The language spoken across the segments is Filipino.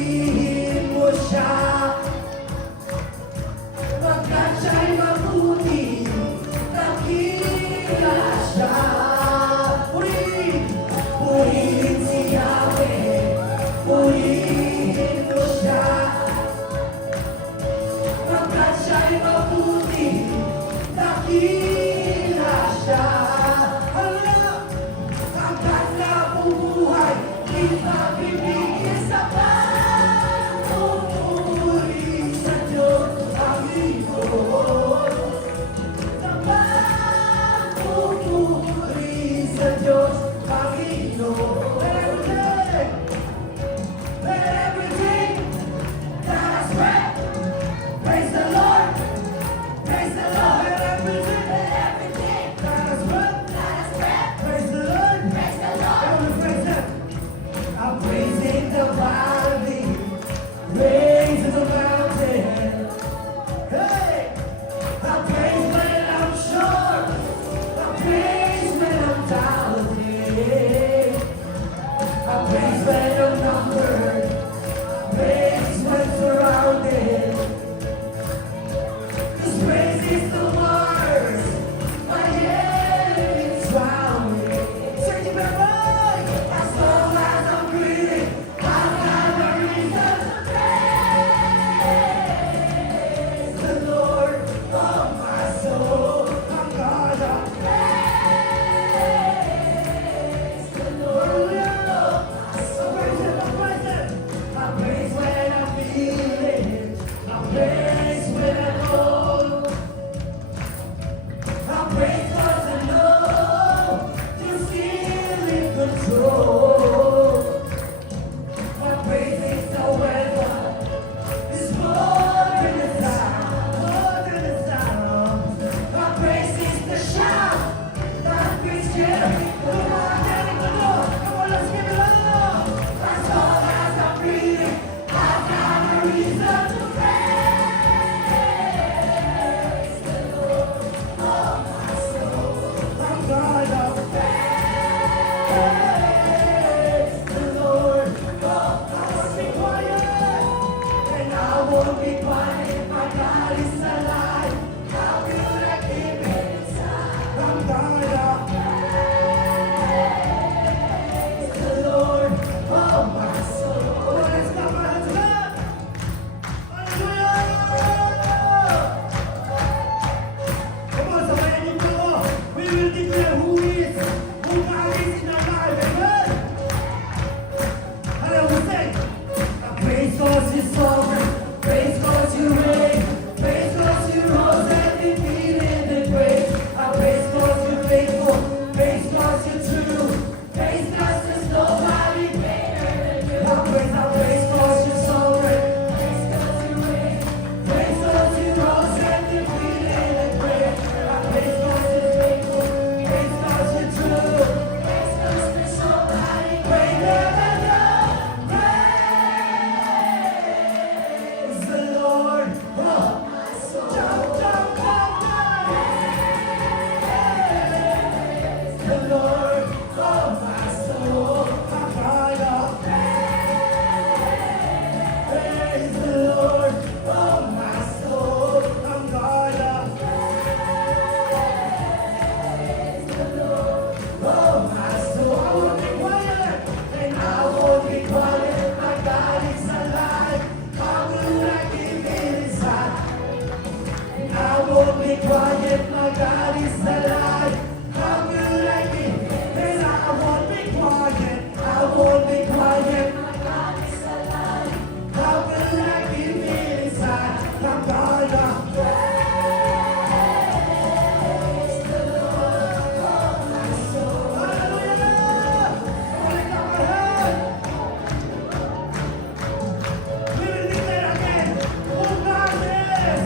purihin mo siya. Pagkat siya'y mabuti, dakila siya. Purihin si Yahweh, purihin mo siya. Pagkat siya'y mabuti, dakila siya. Hanggang nabubuhay, ipag-ibigin sa pagpupuri sa Diyos ang Panginoon. Sa pagpupuri sa Diyos Panginoon. Let everything that has breath praise the Lord. Praise the Lord. Let everything that has breath praise the Lord. Praise the Lord. Everyone praise Him. I'm praising the valley, praising the mountain. Hey, I praise when I'm sure, I praise when I'm doubting. I praise when I'm numbered, I praise when surrounded. This praise is the words my enemies found me. Searching my mind, as long as I'm breathing, I've got a reason to praise the Lord of my soul. I'm gonna praise the Lord of my soul. I praise when I'm feeling, I praise when I'm old. I praise 'cause I know you're still in control. My praise is the weather, it's more than the sound, more than the sound. My praise is the shout that brings Jericho. Come on, Jericho, come on, let's give it up. As long as I'm breathing, I've got a reason to praise the Lord of my soul. I'm gonna praise the Lord of my soul. And I won't be quiet, my God is alive. How could I keep it inside? I'm gonna praise the Lord of my soul. Oh, let's clap our hands up. Hallelujah! Come on, sabayan niyo po. We will declare who is in our life. Amen? Hello, we sing. Praise 'cause you're sovereign. Praise 'cause you reign. Praise 'cause you rose and defeated the grave. I praise 'cause you're faithful. Praise 'cause you're true. Praise 'cause there's nobody greater than you. I praise 'cause you're sovereign. Praise 'cause you reign. Praise 'cause you rose and defeated the grave. I praise 'cause you're faithful. Praise 'cause you're true. Praise 'cause there's nobody greater than you. Praise the Lord of my soul. Jump, jump, jump, jump. Praise the Lord of my soul. I'm gonna praise the Lord of my soul. I'm gonna praise the Lord of my soul. I won't be quiet, and I won't be quiet. My God is alive. How will I keep it inside? And I won't be quiet. My God is alive. How will I keep it? And I won't be quiet. I won't be quiet. My God is alive. How will I keep it inside? I'm gonna praise the Lord of my soul. Hallelujah! Lift up our hands. We will declare again who God is.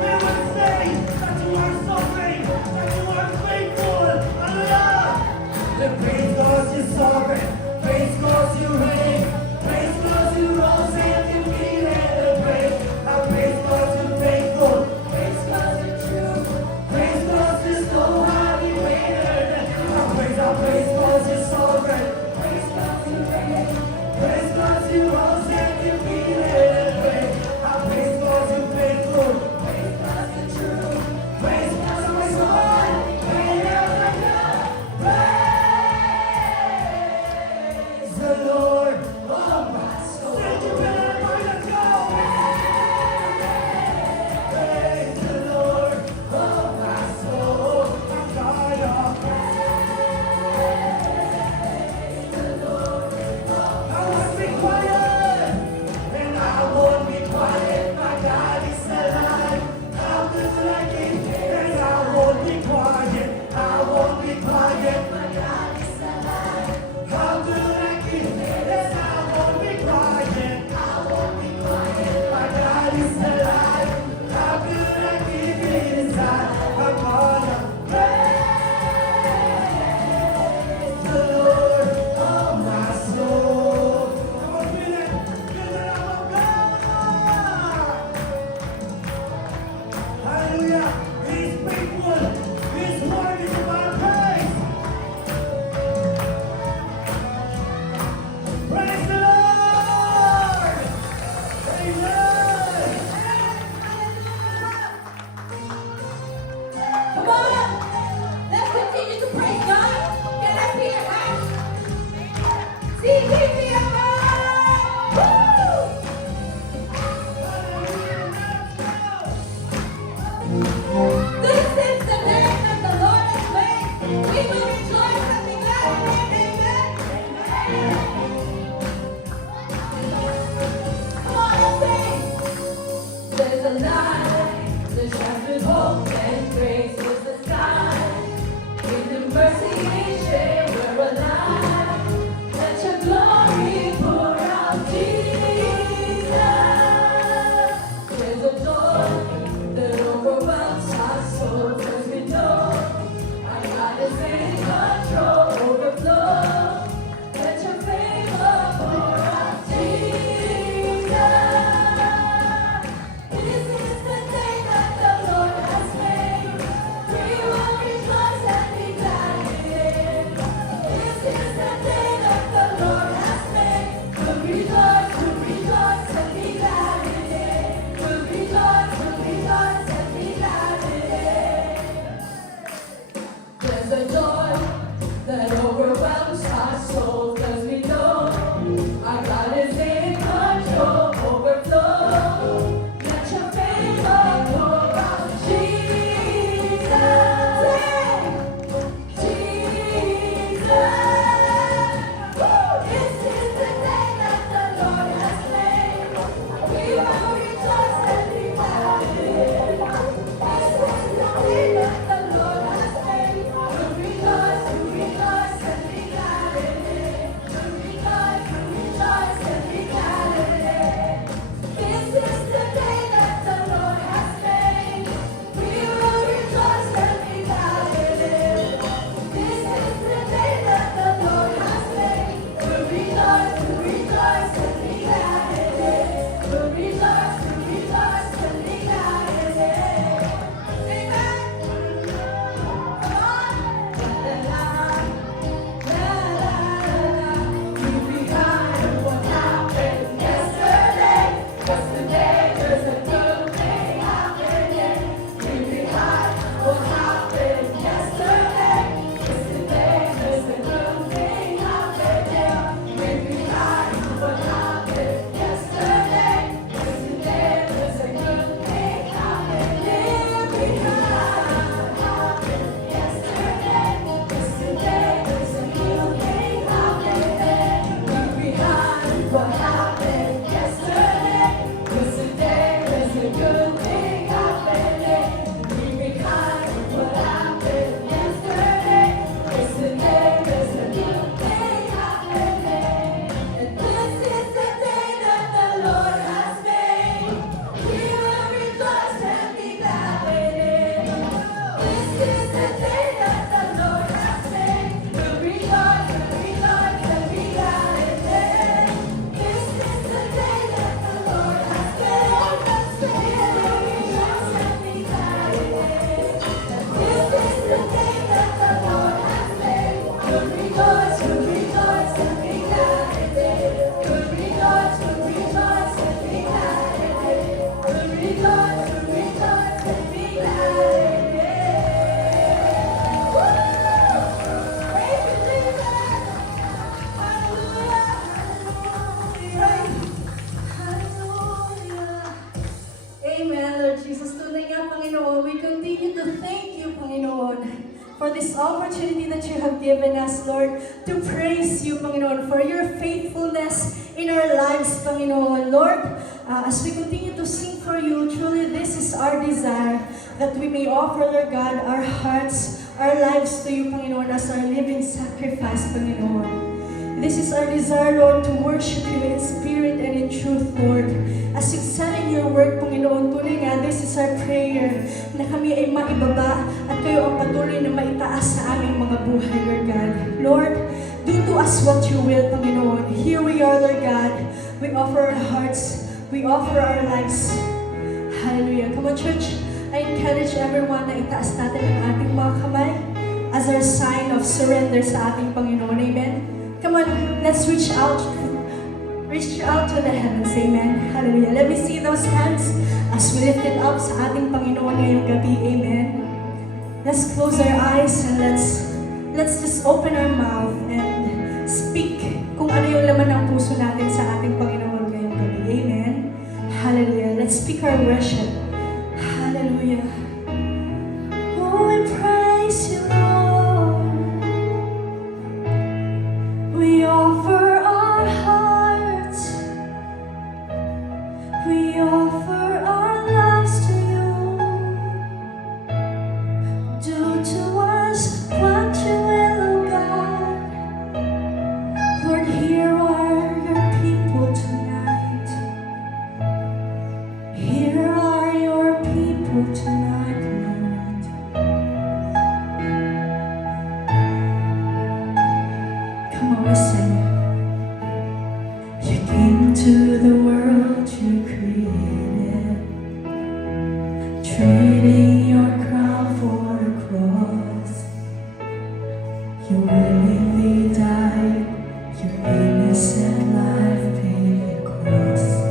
We will say that you are sovereign, that you are faithful. Hallelujah! The praise 'cause you're sovereign. Praise 'cause you reign. Praise 'cause you rose and defeated the grave. I praise 'cause you're faithful. Praise 'cause you're true. Praise 'cause there's nobody greater than you. I praise 'cause you're sovereign. Praise 'cause you reign. Praise 'cause you rose and This is the day that the Lord has made. We will rejoice and be glad in it. Amen. Come on, let's sing. There's a light that shines with hope and grace is the sky. In the mercy and shade, we're alive. Let your glory pour out, Jesus. There's a joy that overwhelms our soul, 'cause we know our God is in control, overflow. Let your favor pour out, Jesus. This is the day that the Lord has made. We will rejoice and be glad in it. This is the day that the Lord has made. We'll rejoice and be glad in it. We'll rejoice and be glad in it. There's a joy that overwhelms our souls, 'cause we know our God is in control, overflow. Let your favor pour out, Jesus. Jesus. This is the day that the Lord has made. We will rejoice and be glad in it. This is the day that the Lord has made. We'll rejoice and be glad in it. We'll rejoice and be glad in it. This is the day that the Lord has made. We will rejoice and be glad in it. This is the day that the Lord has made. We'll rejoice and be glad in it. We'll rejoice and be glad in it. Amen. Come on. La, la, la, la, la. Leave behind what happened yesterday. 'Cause today there's a good thing happening. Leave behind what happened yesterday. 'Cause today there's a good thing happening. Leave behind what happened yesterday. 'Cause today there's a good thing happening. Leave behind what happened yesterday. 'Cause today there's a good thing happening. Leave behind what happened yesterday. 'Cause today there's a good thing happening. Leave behind what happened yesterday. 'Cause today there's a good thing happening. And this is the day that the Lord has made. We will rejoice and be glad in it. This is the day that the Lord has made. We'll rejoice and be glad in it. This is the day that the Lord has made. We will rejoice and be glad in it. This is the day that the Lord has made. We'll rejoice and be glad in it. We'll rejoice and be glad in it. We'll rejoice and be glad in it. Woo! Praise you, Jesus. Hallelujah. Hallelujah. Amen, Lord Jesus. Tunay nga, Panginoon, we continue to thank you, Panginoon, for this opportunity that you have given us, Lord, to praise you, Panginoon, for your faithfulness in our lives, Panginoon. Lord, as we continue to sing for you, truly this is our desire, that we may offer, Lord God, our hearts, our lives to you, Panginoon, as our living sacrifice, Panginoon. This is our desire, Lord, to worship you in spirit and in truth, Lord. As you've said in your word, Panginoon, tunay nga, this is our prayer, na kami ay maibaba at kayo ang patuloy na maitaas sa aming mga buhay, Lord God. Lord, do to us what you will, Panginoon. Here we are, Lord God. We offer our hearts. We offer our lives. Hallelujah. Come on, church. I encourage everyone na itaas natin ang ating mga kamay as our sign of surrender sa ating Panginoon. Amen. Come on, let's reach out to the heavens. Amen. Hallelujah. Let me see those hands as we lift it up sa ating Panginoon ngayong gabi. Amen. Let's close our eyes and let's just open our mouth and speak kung ano yung laman ng puso natin sa ating Panginoon ngayong gabi. Amen? Hallelujah. Let's speak our worship. Hallelujah. Oh, we praise you, Lord. We offer our hearts. We offer our lives to you. Do to us what you will, oh God. Lord, here are your people tonight. Here are your people tonight, Lord. Come on, we sing. You came to the world you created, trading your crown for a cross. You willingly died, your innocent life paid the cost.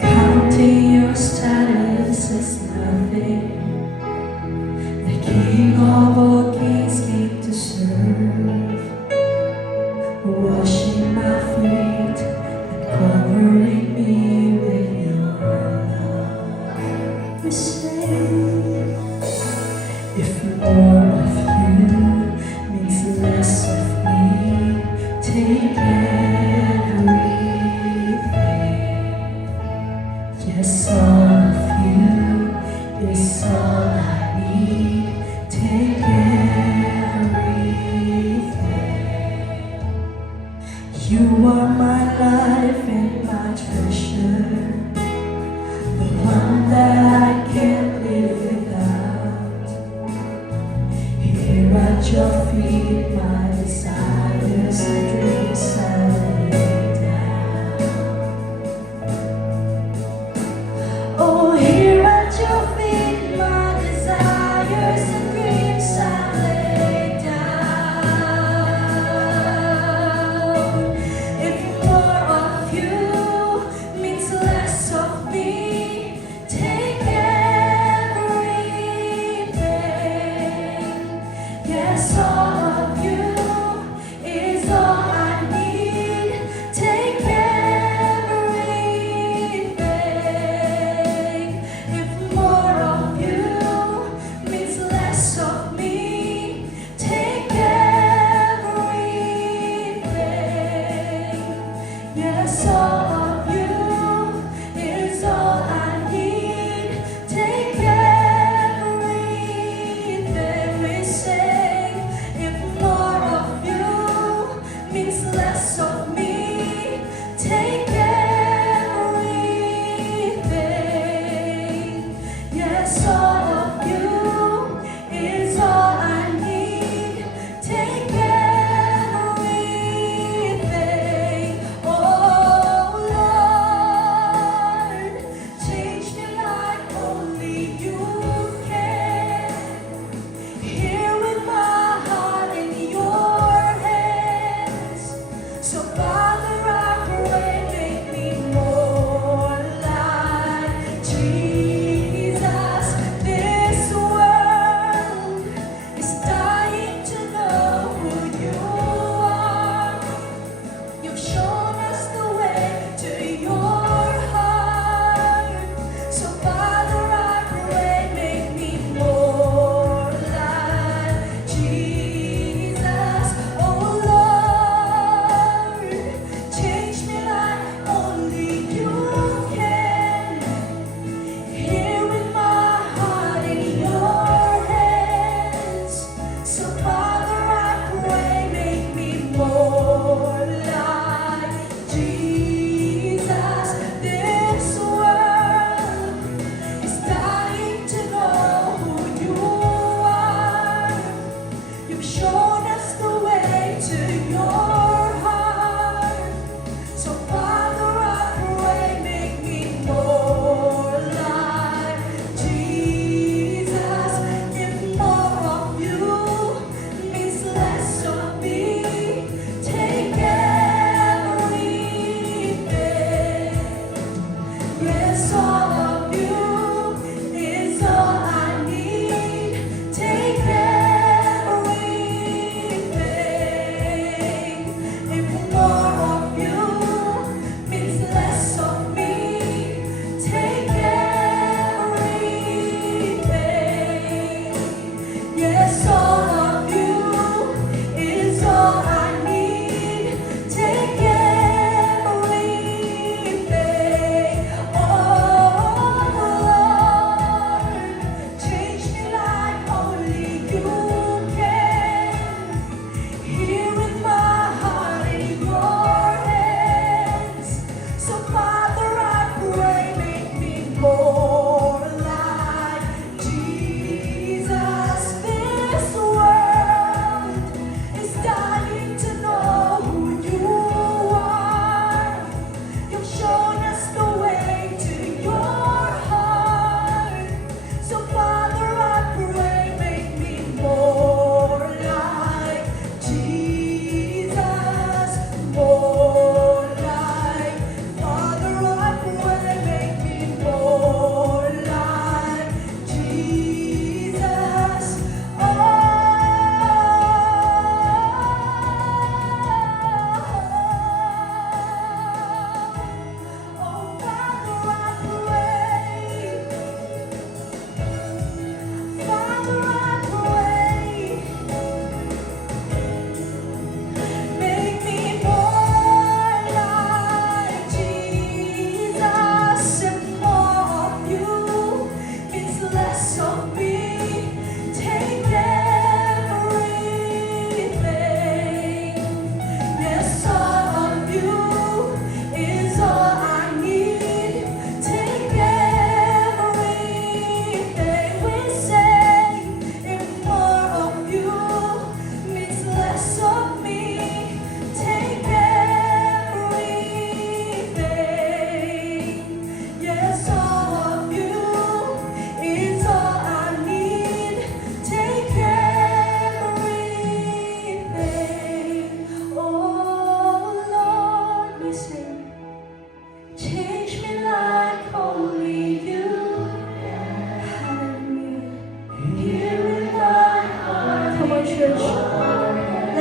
Counting your status as nothing, the King of all kings came to serve, washing my feet and covering me with your love. We say, if more of you means less of me, take everything. Yes, all of you is all I need. Take everything. You are my life and my treasure, the one that I can't live without. Here at your feet, my desires and dreams I lay down. Oh, here at your feet, my desires and dreams I lay down. If more of you means less of me, take everything. Yes, all of you is all I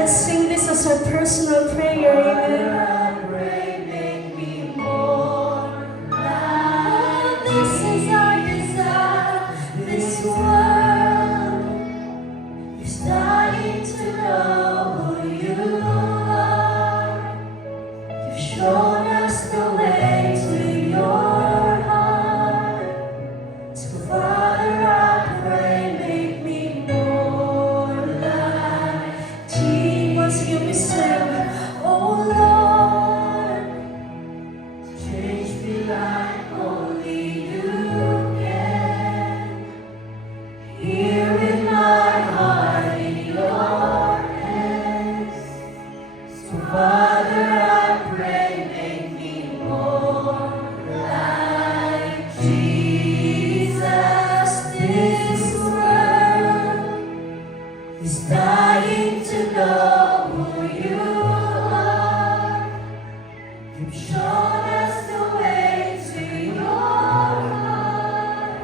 let's sing this as our personal prayer. Amen. I pray, make me more like This is our desire. This world is dying to know who you are. You've shown us the way to your heart. So Father, I pray, make me more like Jesus. Once again we sing. Oh Lord, change me like only you can. Here in my heart, in your hands. So Father, I pray, make me more like Jesus. This world is dying to know who you are. You've shown us the way to your heart.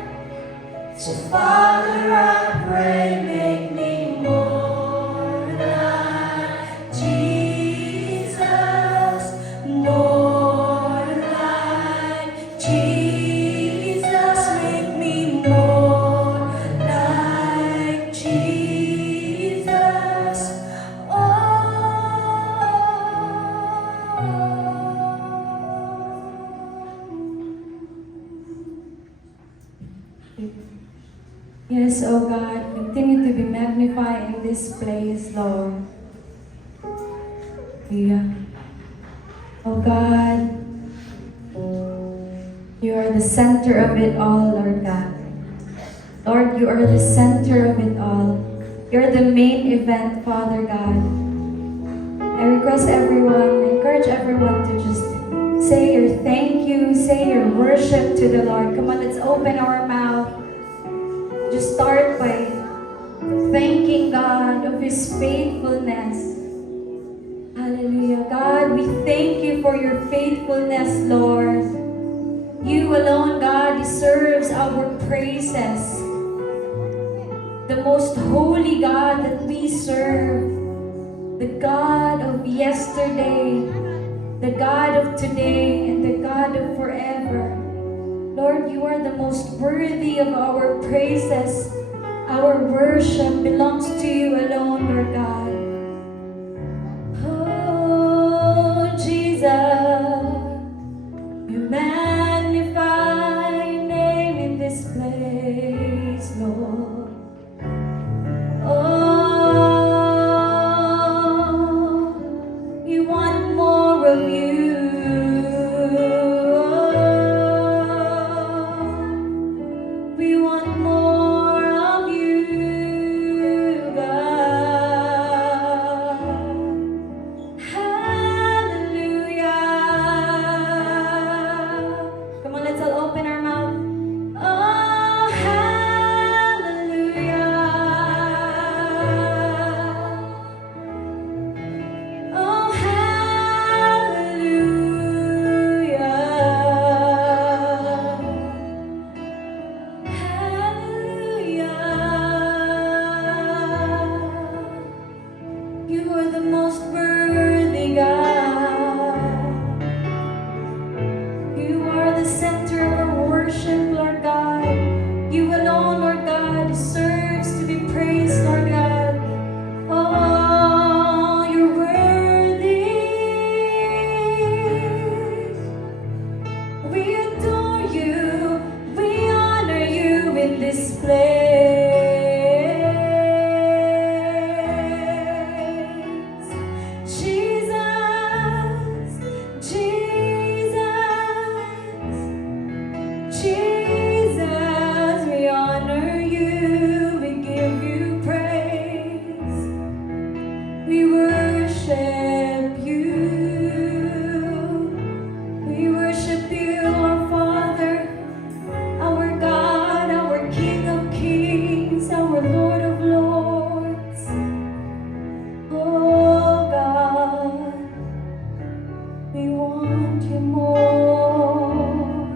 So Father, I pray, make me more like Jesus, more like Jesus, make me more like Jesus. Yes, oh God, continue to be magnified in this place, Lord. Hallelujah. Oh God, you are the center of it all, Lord God. Lord, you are the center of it all. You're the main event, Father God. I request everyone, I encourage everyone to just say your thank you, say your worship to the Lord. Come on, let's open our mouth. Just start by thanking God of His faithfulness. Hallelujah. God, we thank you for your faithfulness, Lord. You alone, God, deserves our praises. The most holy God that we serve, the God of yesterday, the God of today, and the God of forever. Lord, you are the most worthy of our praises. Our worship belongs to you alone, Lord God. Oh, Jesus, we magnify your name in this place, Lord. Oh, we want more of you. We want more of you, God. Hallelujah. Come on, let's all open our mouth. Oh, hallelujah. Oh, hallelujah. Hallelujah. You are the most worthy God. You are the center of our worship, Lord God. You alone, Lord God, deserves to be praised, Lord God. Oh, you're worthy. We adore you. We honor you in this place. Jesus, Jesus, Jesus, we honor you. We give you praise. We worship you. We worship you, our Father, our God, our King of Kings, our Lord of Lords. Oh God, we want you more.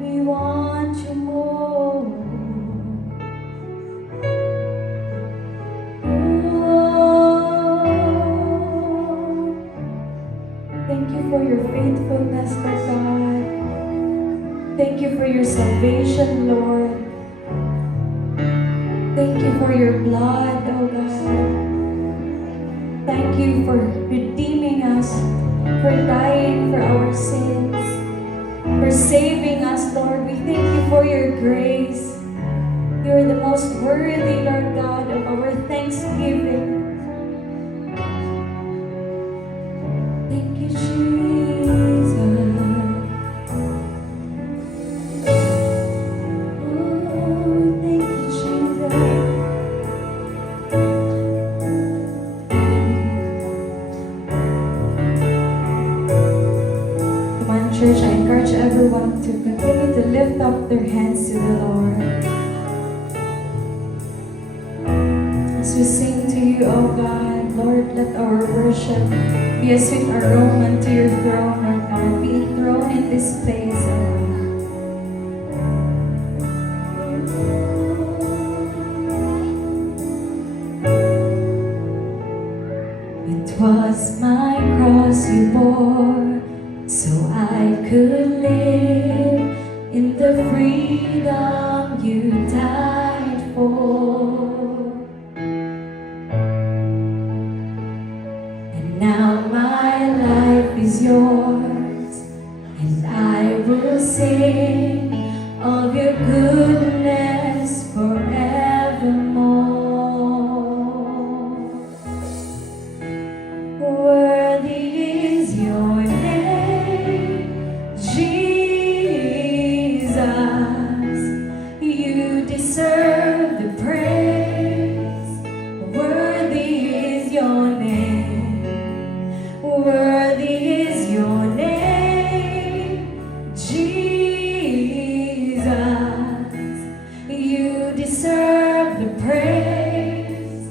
We want you more. Oh, for your faithfulness, Lord God. Thank you for your salvation, Lord. Thank you for your blood, oh God. Thank you for redeeming us, for dying for our sins, for saving us, Lord. We thank you for your grace. You are the most worthy, Lord God, of our thanksgiving. Thank you, Jesus. Oh, thank you, Jesus. Come on, church, I encourage everyone to continue to lift up their hands to the Lord. As we sing to you, O God, Lord, let our worship be a sweet aroma unto your throne, Lord God. Be enthroned in this place, O God. It was my cross you bore, so I could live in the freedom you died for. And now my life is yours, and I will sing of your goodness forevermore. Worthy is your name, Jesus. You deserve the praise. Worthy is your name. Worthy is your name, Jesus. You deserve the praise.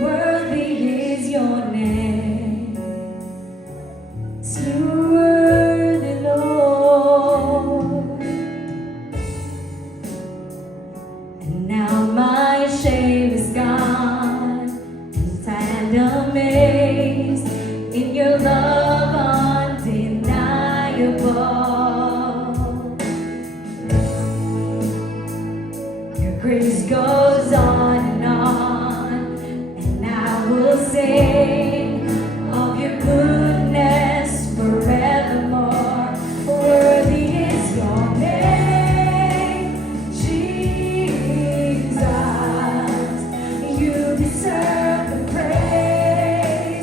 Worthy is your name. You worthy, Lord. And now my shame is gone, and I'm amazed in your love undeniable. Your grace goes on, and I will sing of your goodness forevermore. Worthy is your name, Jesus. You deserve the praise.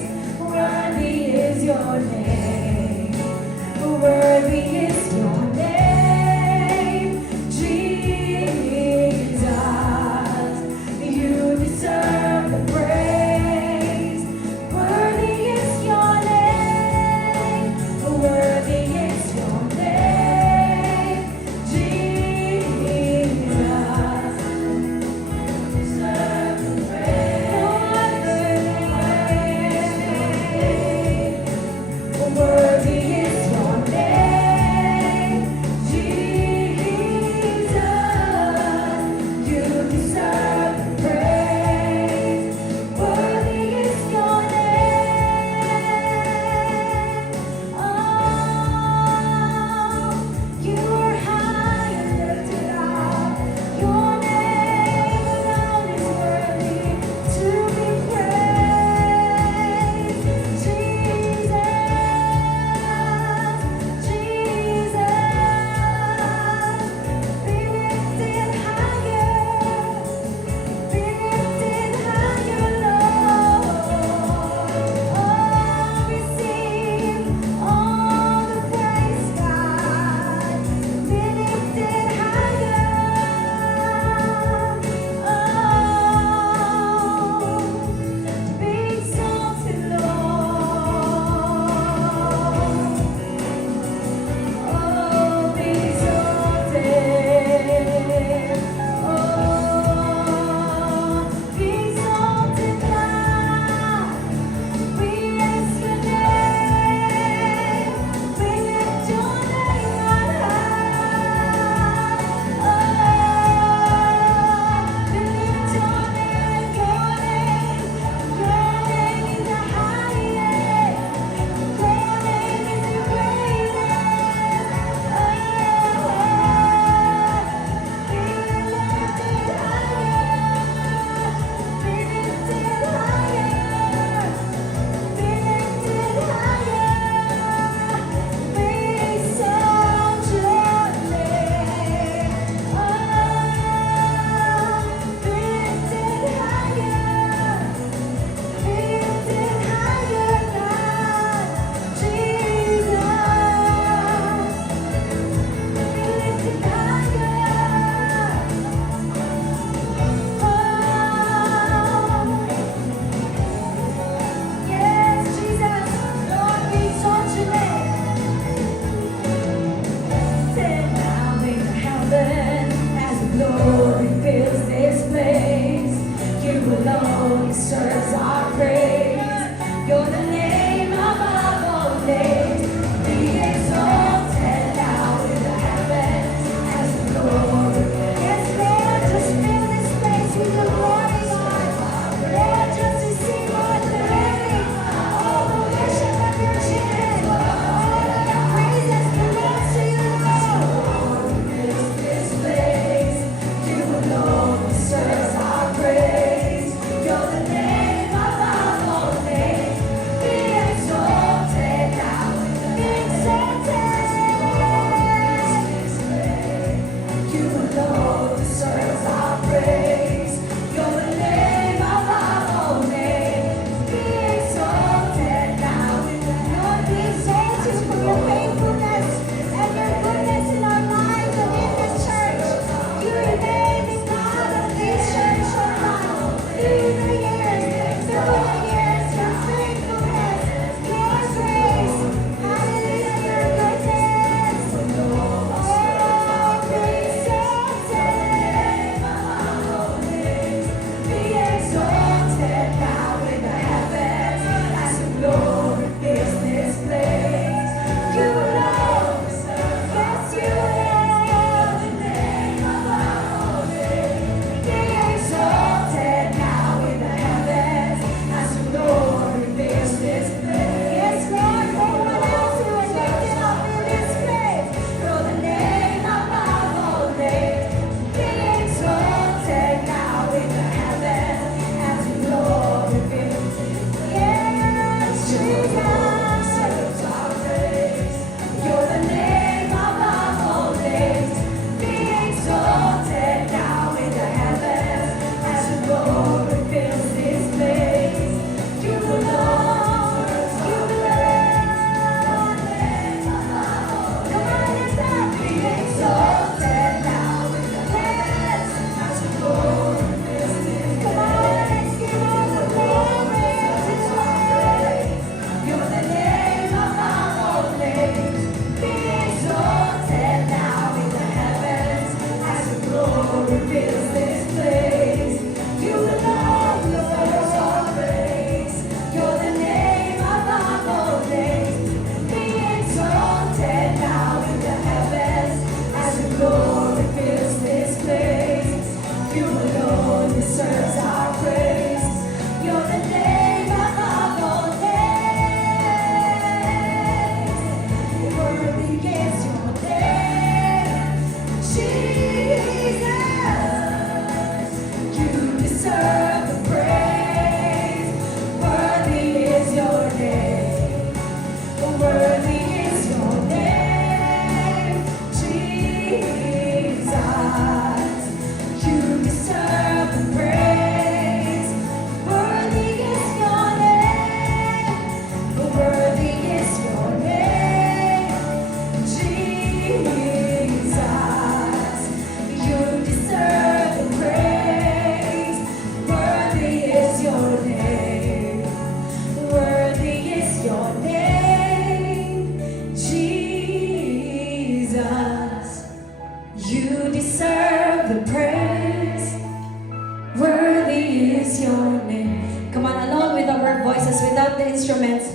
instruments,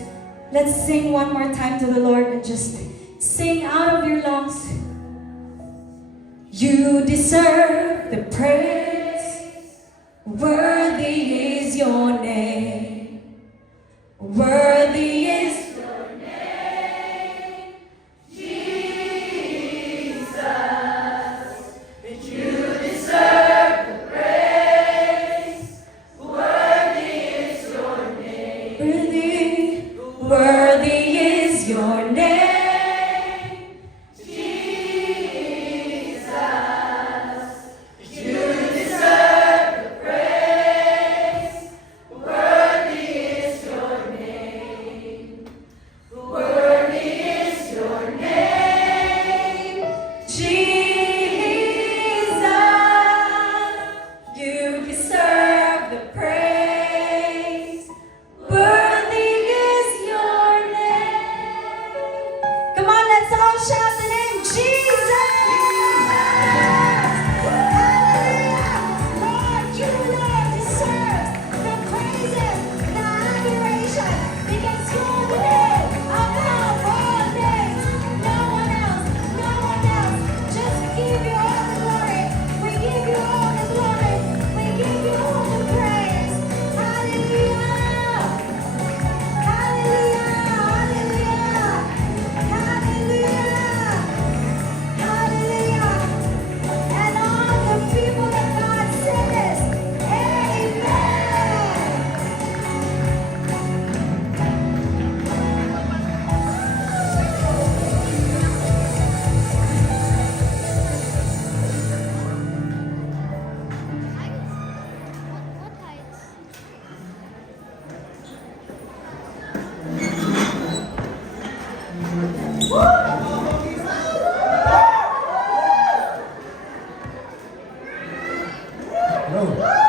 let's sing one more time to the Lord and just sing out of your lungs. You deserve the praise. Worthy is your name. Worthy is your name, Jesus. You deserve the praise. Worthy is your name. Worthy is your name.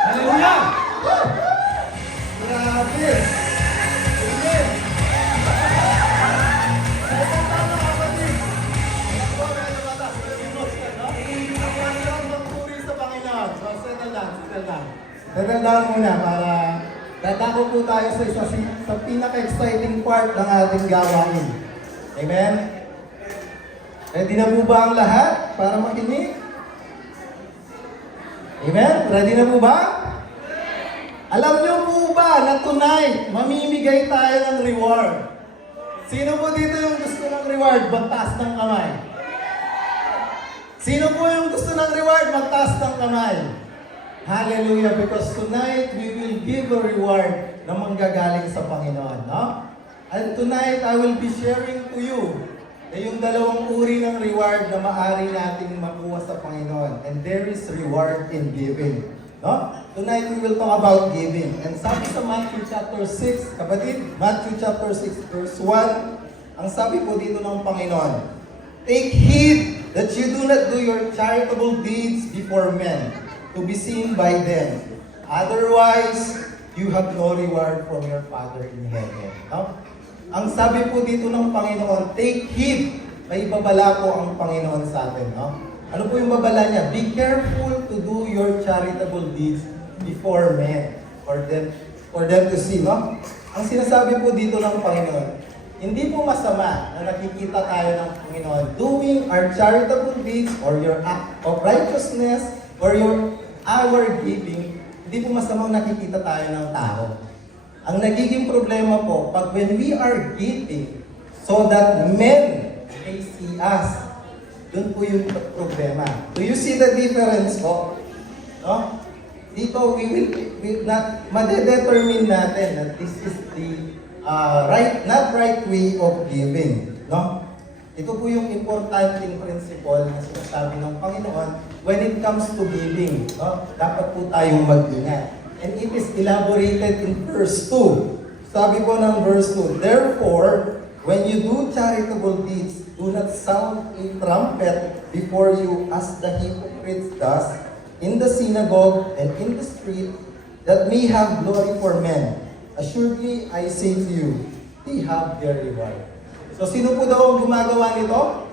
Hallelujah! Grabe! Amen! Settle down muna para dadako po tayo sa pinaka-exciting part ng ating gawain. Amen? Ready na po ba ang lahat para makinig? Amen? Ready na po ba? Alam niyo po ba na tonight, mamimigay tayo ng reward? Sino po dito yung gusto ng reward? Magtaas ng kamay. Sino po yung gusto ng reward? Magtaas ng kamay. Hallelujah! Because tonight, we will give a reward na manggagaling sa Panginoon. No? And tonight, I will be sharing to you na yung dalawang uri ng reward na maaari nating makuha sa Panginoon. And there is reward in giving. No? Tonight, we will talk about giving. And sabi sa Matthew chapter 6, kapatid, Matthew chapter 6, verse 1, ang sabi po dito ng Panginoon, take heed that you do not do your charitable deeds before men, to be seen by them. Otherwise, you have no reward from your Father in heaven. No? Ang sabi po dito ng Panginoon, take heed. May babala po ang Panginoon sa atin. No? Ano po yung babala niya? Be careful to do your charitable deeds before men, for them to see. No? Ang sinasabi po dito ng Panginoon, hindi po masama na nakikita tayo ng Panginoon doing our charitable deeds or your act of righteousness or our giving. Hindi po masamang nakikita tayo ng tao. Ang nagiging problema po, pag when we are giving so that men may see us, doon po yung problema. Do you see the difference po? No? Dito, we will not, madedetermine natin that this is the not right way of giving. No? Ito po yung importanting principle na sinasabi ng Panginoon when it comes to giving. No? Dapat po tayong mag-ingat. And it is elaborated in verse 2. Sabi po ng verse 2, therefore, when you do charitable deeds, do not sound a trumpet before you as the hypocrites does in the synagogue and in the street, that may have glory for men. Assuredly, I say to you, they have their reward. So, sino po daw ang gumagawa nito?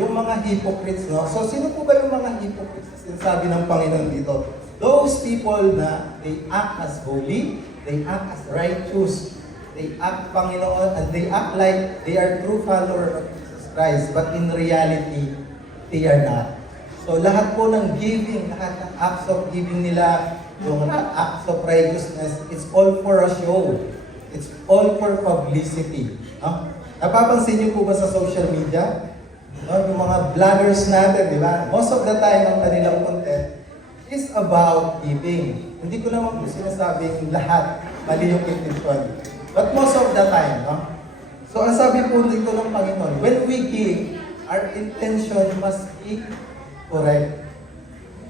Yung mga hypocrites, no? So, sino po ba yung mga hypocrites? Sinasabi ng Panginoon dito. Those people na they act as holy, they act as righteous, They act, Panginoon, and they act like they are true followers of Jesus Christ, but in reality, they are not. So lahat po ng giving, lahat ng acts of giving nila, yung acts of righteousness, it's all for a show. It's all for publicity. No? Napapansin niyo po ba sa social media? No? Yung mga vloggers natin, di ba? Most of the time, ang kanilang content is about giving. Hindi ko naman po sinasabing lahat, mali yung intention. But most of the time, no? So ang sabi po dito ng Panginoon, when we give, our intention must be correct.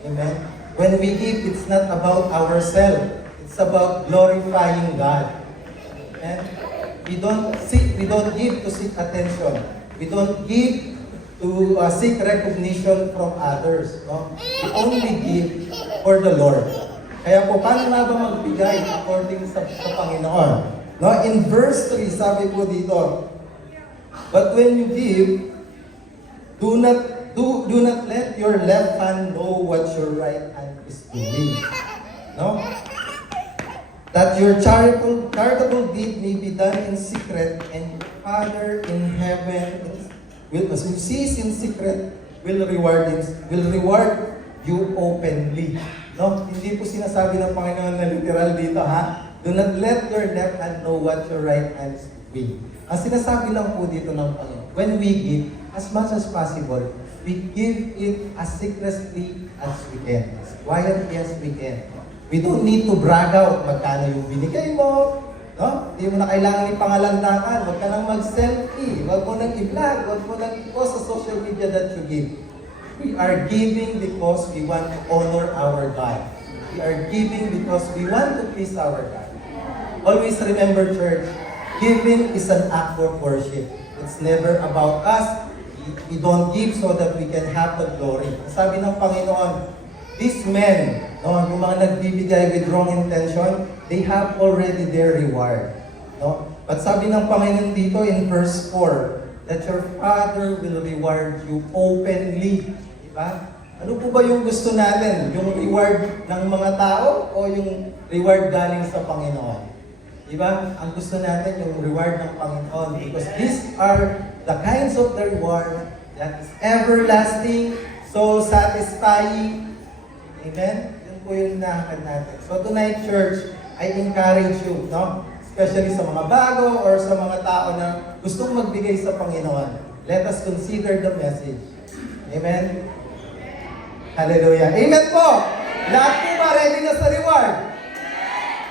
Amen? When we give, it's not about ourselves. It's about glorifying God. Amen? We don't give to seek attention. We don't give to seek recognition from others. No? We only give for the Lord. Kaya po, paano nga ba magbigay according sa Panginoon? No? In verse 3, sabi po dito, but when you give, do not let your left hand know what your right hand is doing. No? That your charitable deed may be done in secret, and your Father in heaven, who sees in secret, will reward you openly. No? Hindi po sinasabi ng Panginoon na literal dito, ha? Do not let your left hand know what your right hand is doing. Ang sinasabi lang po dito ng Panginoon, when we give, as much as possible, we give it as secretly as we can. As quietly as we can. We don't need to brag out magkano yung binigay mo. No? Hindi mo na kailangan ipangalandakan. Huwag ka nang mag-selfie. Huwag mo nang i-vlog. Huwag mo nang i-post sa social media that you give. We are giving because we want to honor our God. We are giving because we want to please our God. Always remember, church, giving is an act of worship. It's never about us. We don't give so that we can have the glory. Sabi ng Panginoon, these men, no, yung mga nagbibigay with wrong intention, they have already their reward. No? But sabi ng Panginoon dito in verse 4, that your Father will reward you openly. Diba? Ano po ba yung gusto natin? Yung reward ng mga tao o yung reward galing sa Panginoon? Diba? Ang gusto natin yung reward ng Panginoon because these are the kinds of the reward that is everlasting, so satisfying. Amen? Yun po yung hinahanap natin. So tonight, church, I encourage you, no? Especially sa mga bago or sa mga tao na gustong magbigay sa Panginoon. Let us consider the message. Amen? Hallelujah. Amen po! Lahat po ba ready na sa reward?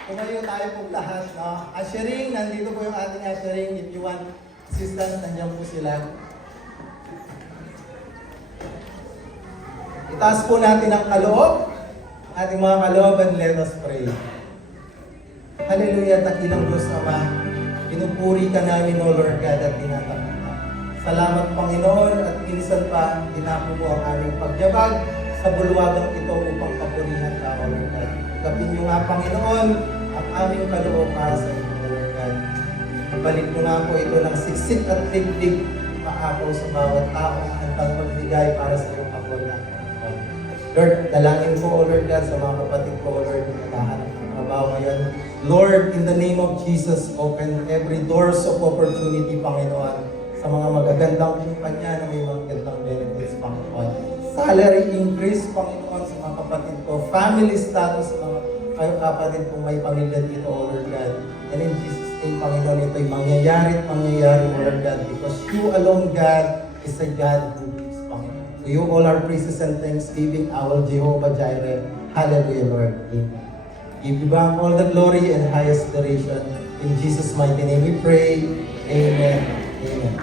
Tumayo tayo po lahat. No? Ushering, nandito po yung ating ushering. If you want assistance, nandiyan po sila. Itaas po natin ang kaloob. Ating mga kaloob, and let us pray. Hallelujah, takilang Diyos Ama. Pinupuri ka namin, O Lord God, at tinatanggap ka. Salamat, Panginoon, at minsan pa, tinapo mo ang aming pagyabag sa bulwagang ito upang papurihan ka, O Lord God. Gapin niyo nga, Panginoon, ang aming kaloob para sa iyo, O Lord God. Balik mo nga po ito ng siksik at tiglig maapaw sa bawat tao ang handang magbigay para sa iyong kapurihan. Lord, dalangin po, O Lord God, sa mga kapatid ko, O Lord, na naghahanap ng trabaho ngayon. Lord, in the name of Jesus, open every doors of opportunity, Panginoon, sa mga magagandang kumpanya na may magagandang benefits, Panginoon. Salary increase, Panginoon, sa mga kapatid ko. Family status sa mga kapatid kong may pamilya dito, O Lord God. And in Jesus' name, Panginoon, ito'y mangyayari, O Lord God, because you alone, God, is a God who gives, Panginoon. To you all our praises and thanksgiving, our Jehovah Jireh. Hallelujah, Lord. Amen. Give you back all the glory and highest adoration. In Jesus' mighty name we pray. Amen. Amen.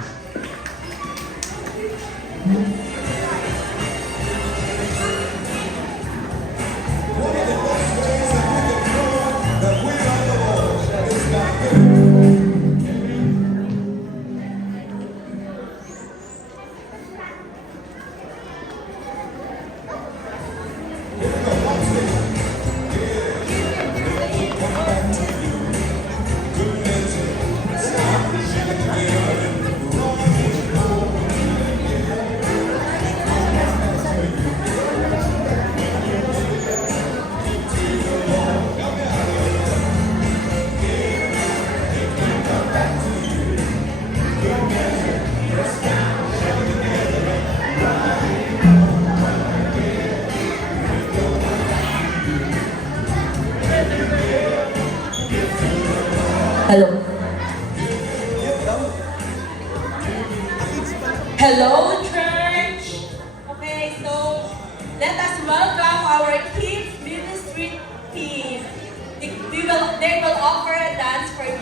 Hello, church! Okay, so let us welcome our kids ministry team. They will offer a dance for you.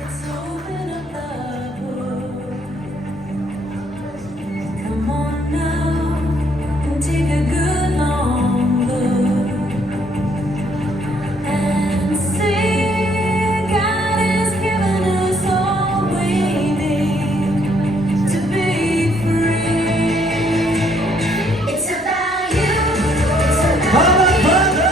Let's open up the book. Come on now and take a good long look and see God has given us all we need to be free. It's about you. It's about you.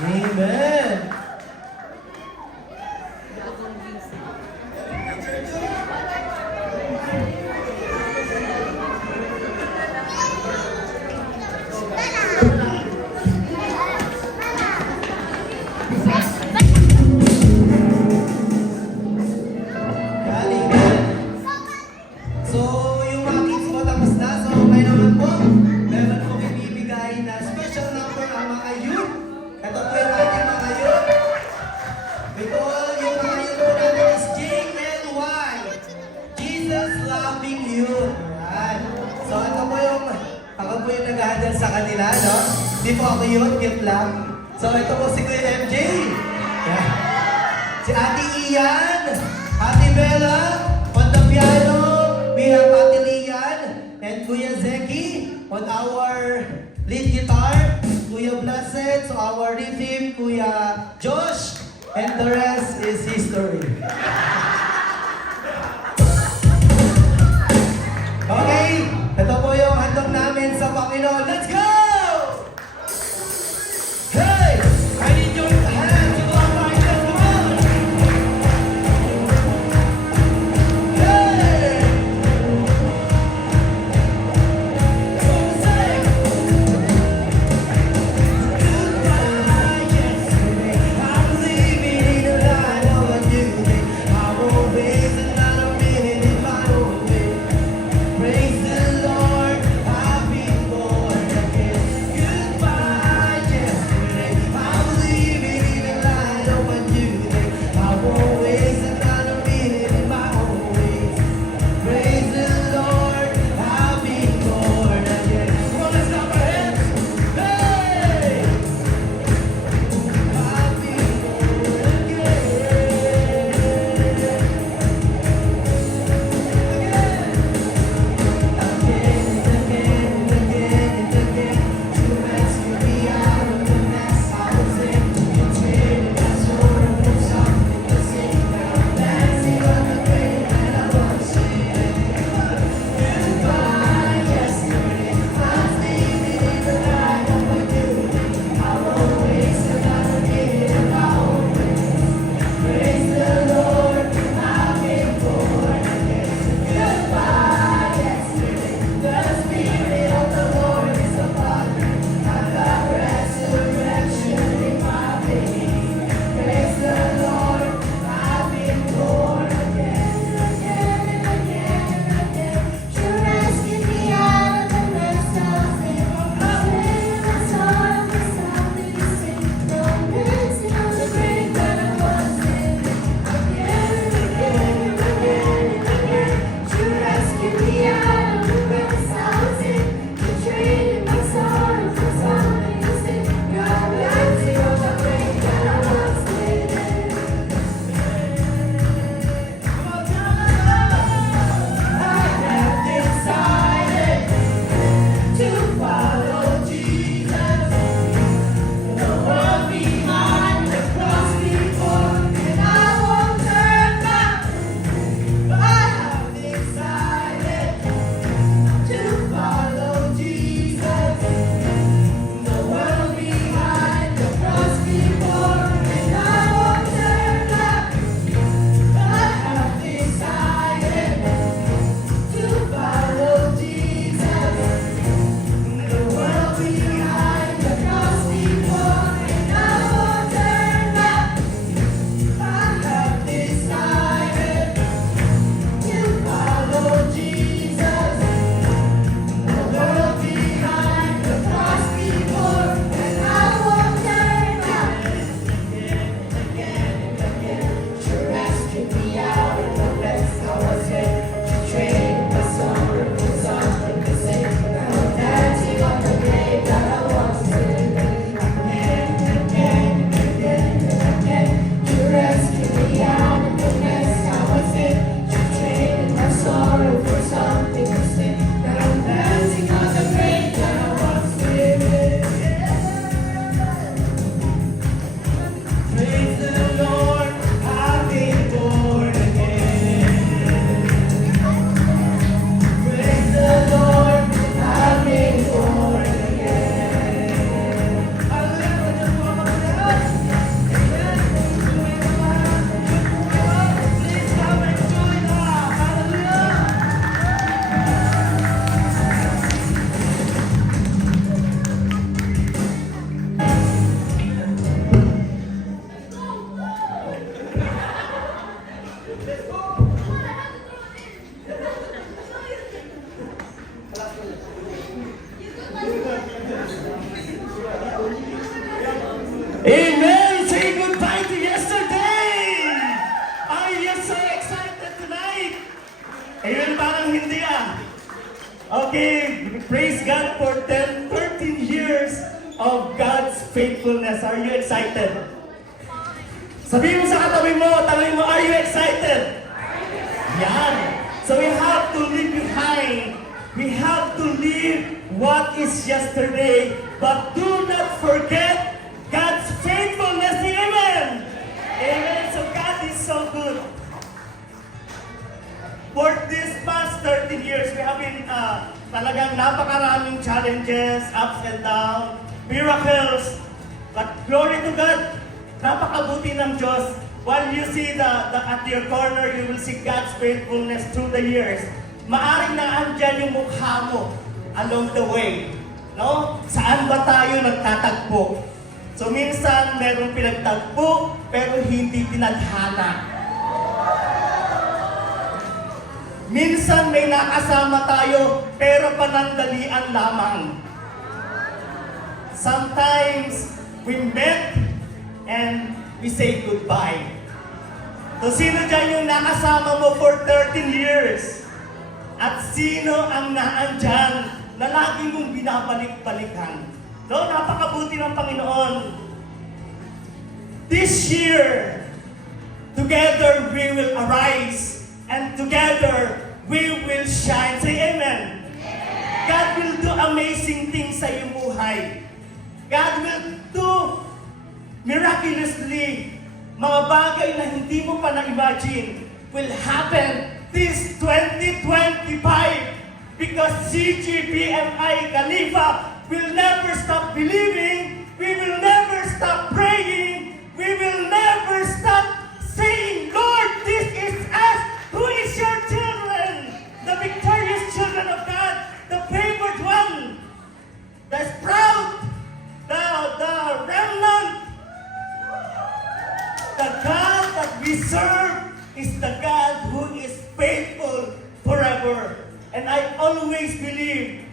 Amen. Galing. So, yung mga kids mo tapos na. So, okay naman po. Meron po ibibigay na special number ang mga youth. Ito po yung ating mga youth. Ito, yung mga youth po natin is JLY. Jesus Loving Youth. Yan. So, ito po yung, ako po yung nag-handle sa kanila, no? Hindi po ako yun, gift lang. So, ito po si Kuya MJ. Yan. Si Ate Ian, Ate Bella, on the piano, we have Ate Lian, and Kuya Zeki on our lead guitar, Kuya Blessed, so our rhythm, Kuya Josh, and the rest is history. Okay, praise God for 13 years of God's faithfulness. Are you excited? Sabihin mo sa katabi mo, tanongin mo, are you excited? Yan. So we have to leave behind. We have to leave what is yesterday, but do not forget God's faithfulness. Amen. Amen. So God is so good. For this past 13 years, we have been talagang napakaraming challenges, ups and downs, miracles. But glory to God, napakabuti ng Diyos. While you see at your corner, you will see God's faithfulness through the years. Maaring na andyan yung mukha mo along the way. No? Saan ba tayo nagtatagpo? So minsan, merong pinagtagpo, pero hindi tinadhana. Minsan may nakasama tayo, pero panandalian lamang. Sometimes, we met and we say goodbye. So sino dyan yung nakasama mo for 13 years? At sino ang naandyan na lagi mong binabalik-balikan? No, napakabuti ng Panginoon. This year, together we will arise. And together, we will shine. Say amen. God will do amazing things sa iyong buhay. God will do miraculously mga bagay na hindi mo pa na-imagine will happen this 2025 because CGBMI Khalifa will never stop believing, we will never stop praying, we will never stop saying, Lord, this is us. Who is your children? The victorious children of God, the favored one, the proud, the remnant. The God that we serve is the God who is faithful forever. And I always believe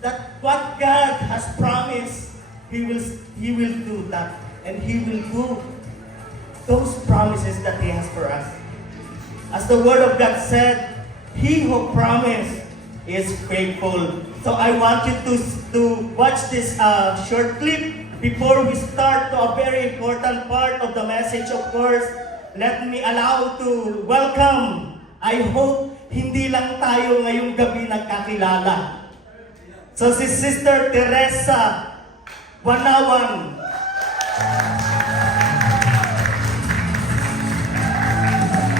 that what God has promised, He will do that. And He will do those promises that He has for us. As the Word of God said, He who promised is faithful. So I want you to watch this short clip before we start to a very important part of the message. Of course, let me allow to welcome. I hope hindi lang tayo ngayong gabi nagkakilala. So si Sister Teresa Wanawan.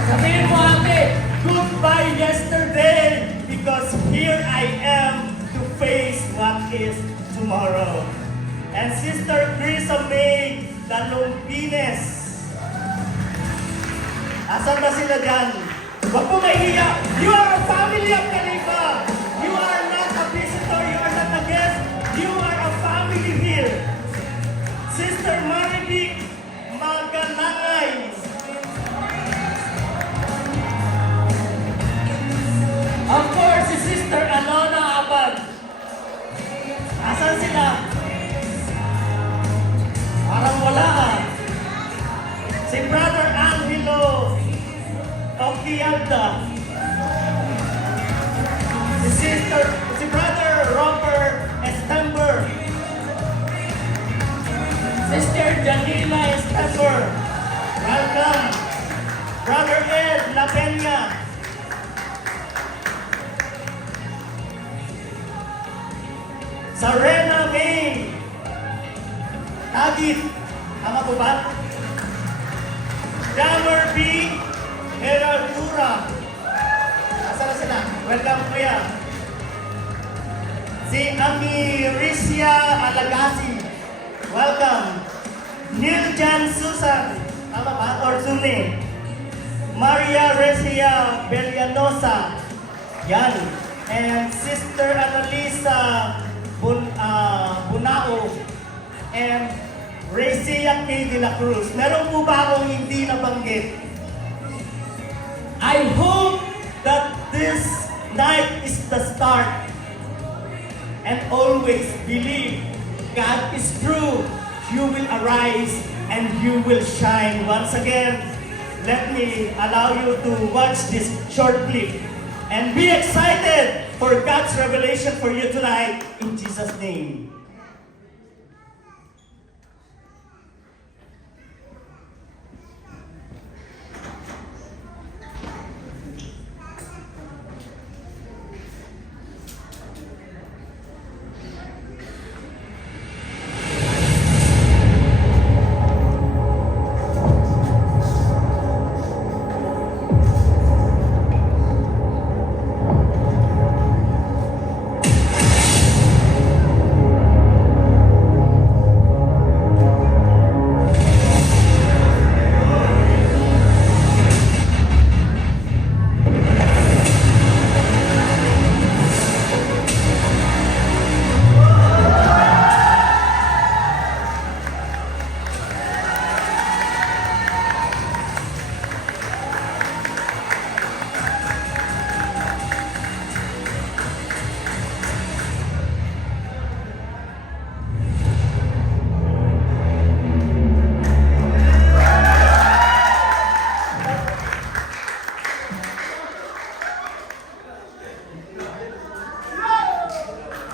Sabihin mo ate, goodbye yesterday because here I am to face what is tomorrow. And Sister Grisa May Dalumpines. Asan ba sila dyan? Huwag po mahiya. You are a family of Khalifa. You are not a visitor. You are not a guest. You are a family here. Sister Maribik Magalangay. Of course, si Sister Alona Abad. Asan sila? Parang wala ka. Si Brother Angelo Okialda. Si Brother Robert Estember. Sister Janila Estember. Welcome. Brother Ed La Peña. Sarena May Tagit. Tama po ba? Jammer B. Heraldura. Asa na sila? Welcome kuya. Si Amiricia Alagasi. Welcome. Neil Jan Susan. Tama ba? Or Sune. Maria Recia Belianosa. Yan. And Sister Annalisa Bunao and Recia K. De La Cruz. Meron po ba akong hindi nabanggit? I hope that this night is the start and always believe God is true. You will arise and you will shine. Once again, let me allow you to watch this short clip and be excited for God's revelation for you tonight in Jesus' name.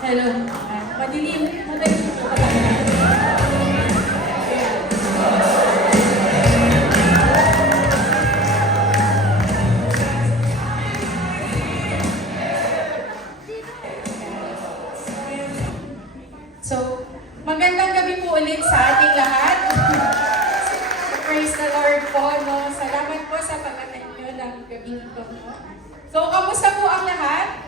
Hello. Madilim. Madilim po ka. So, magandang gabi po ulit sa ating lahat. Praise the Lord po, no? Salamat po sa pag-attend nyo ng gabi ito, no? So, kamusta po ang lahat?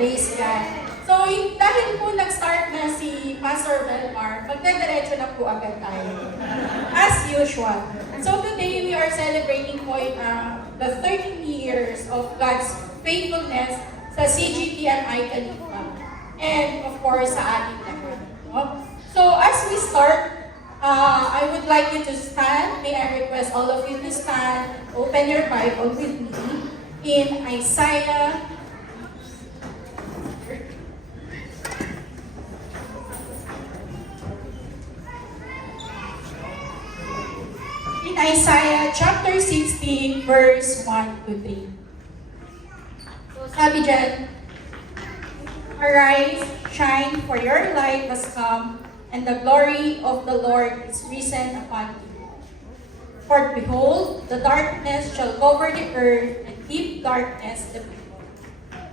Praise God. So, dahil po nag-start na si Pastor Belmar, magdadiretso na po agad tayo. As usual. So, today we are celebrating po the 13 years of God's faithfulness sa CGP and Khalifa. And of course, sa ating lahat. No? So, as we start, I would like you to stand. May I request all of you to stand. Open your Bible with me in Isaiah. In Isaiah chapter 16, verse 1 to 3. So, sabi dyan, Arise, shine, for your light has come, and the glory of the Lord is risen upon you. For behold, the darkness shall cover the earth, and deep darkness the people.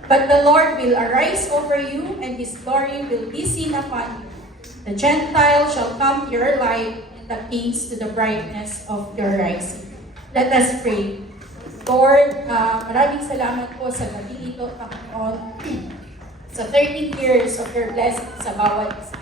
But the Lord will arise over you, and His glory will be seen upon you. The Gentiles shall come to your light, and the kings to the brightness of your rising. Let us pray. Lord, maraming salamat po sa gabi ito, Panginoon, sa 13 years of your blessings sa bawat isa.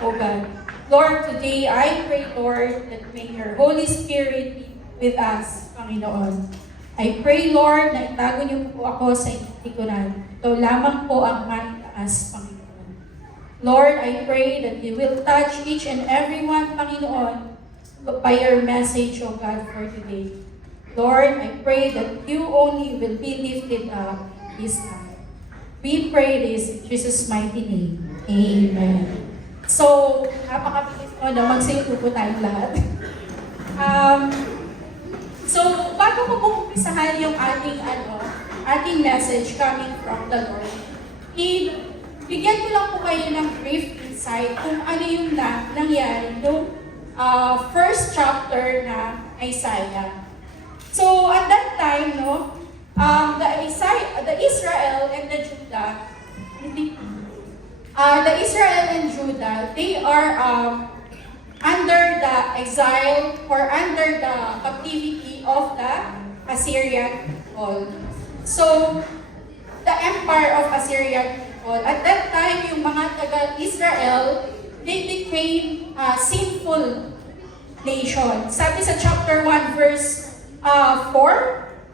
O God, Lord, today I pray, Lord, that may your Holy Spirit be with us, Panginoon. I pray, Lord, na itago niyo po ako sa inyong likuran. Ito lamang po ang maitaas, Panginoon. Lord, I pray that you will touch each and every one, Panginoon, by your message, O God, for today. Lord, I pray that you only will be lifted up this time. We pray this in Jesus' mighty name. Amen. So, napakabilis ko na mag-sing po tayong lahat. So, bago ko po umpisahan yung ating message coming from the Lord, bigyan ko lang po kayo ng brief insight kung ano yung nangyari yung first chapter na Isaiah. So, at that time, no, the Israel and the Judah, they are under the exile or under the captivity of the Assyrian people. So, the empire of Assyrian people, at that time, yung mga taga-Israel, they became a sinful nation. Sabi sa chapter 1, verse 4,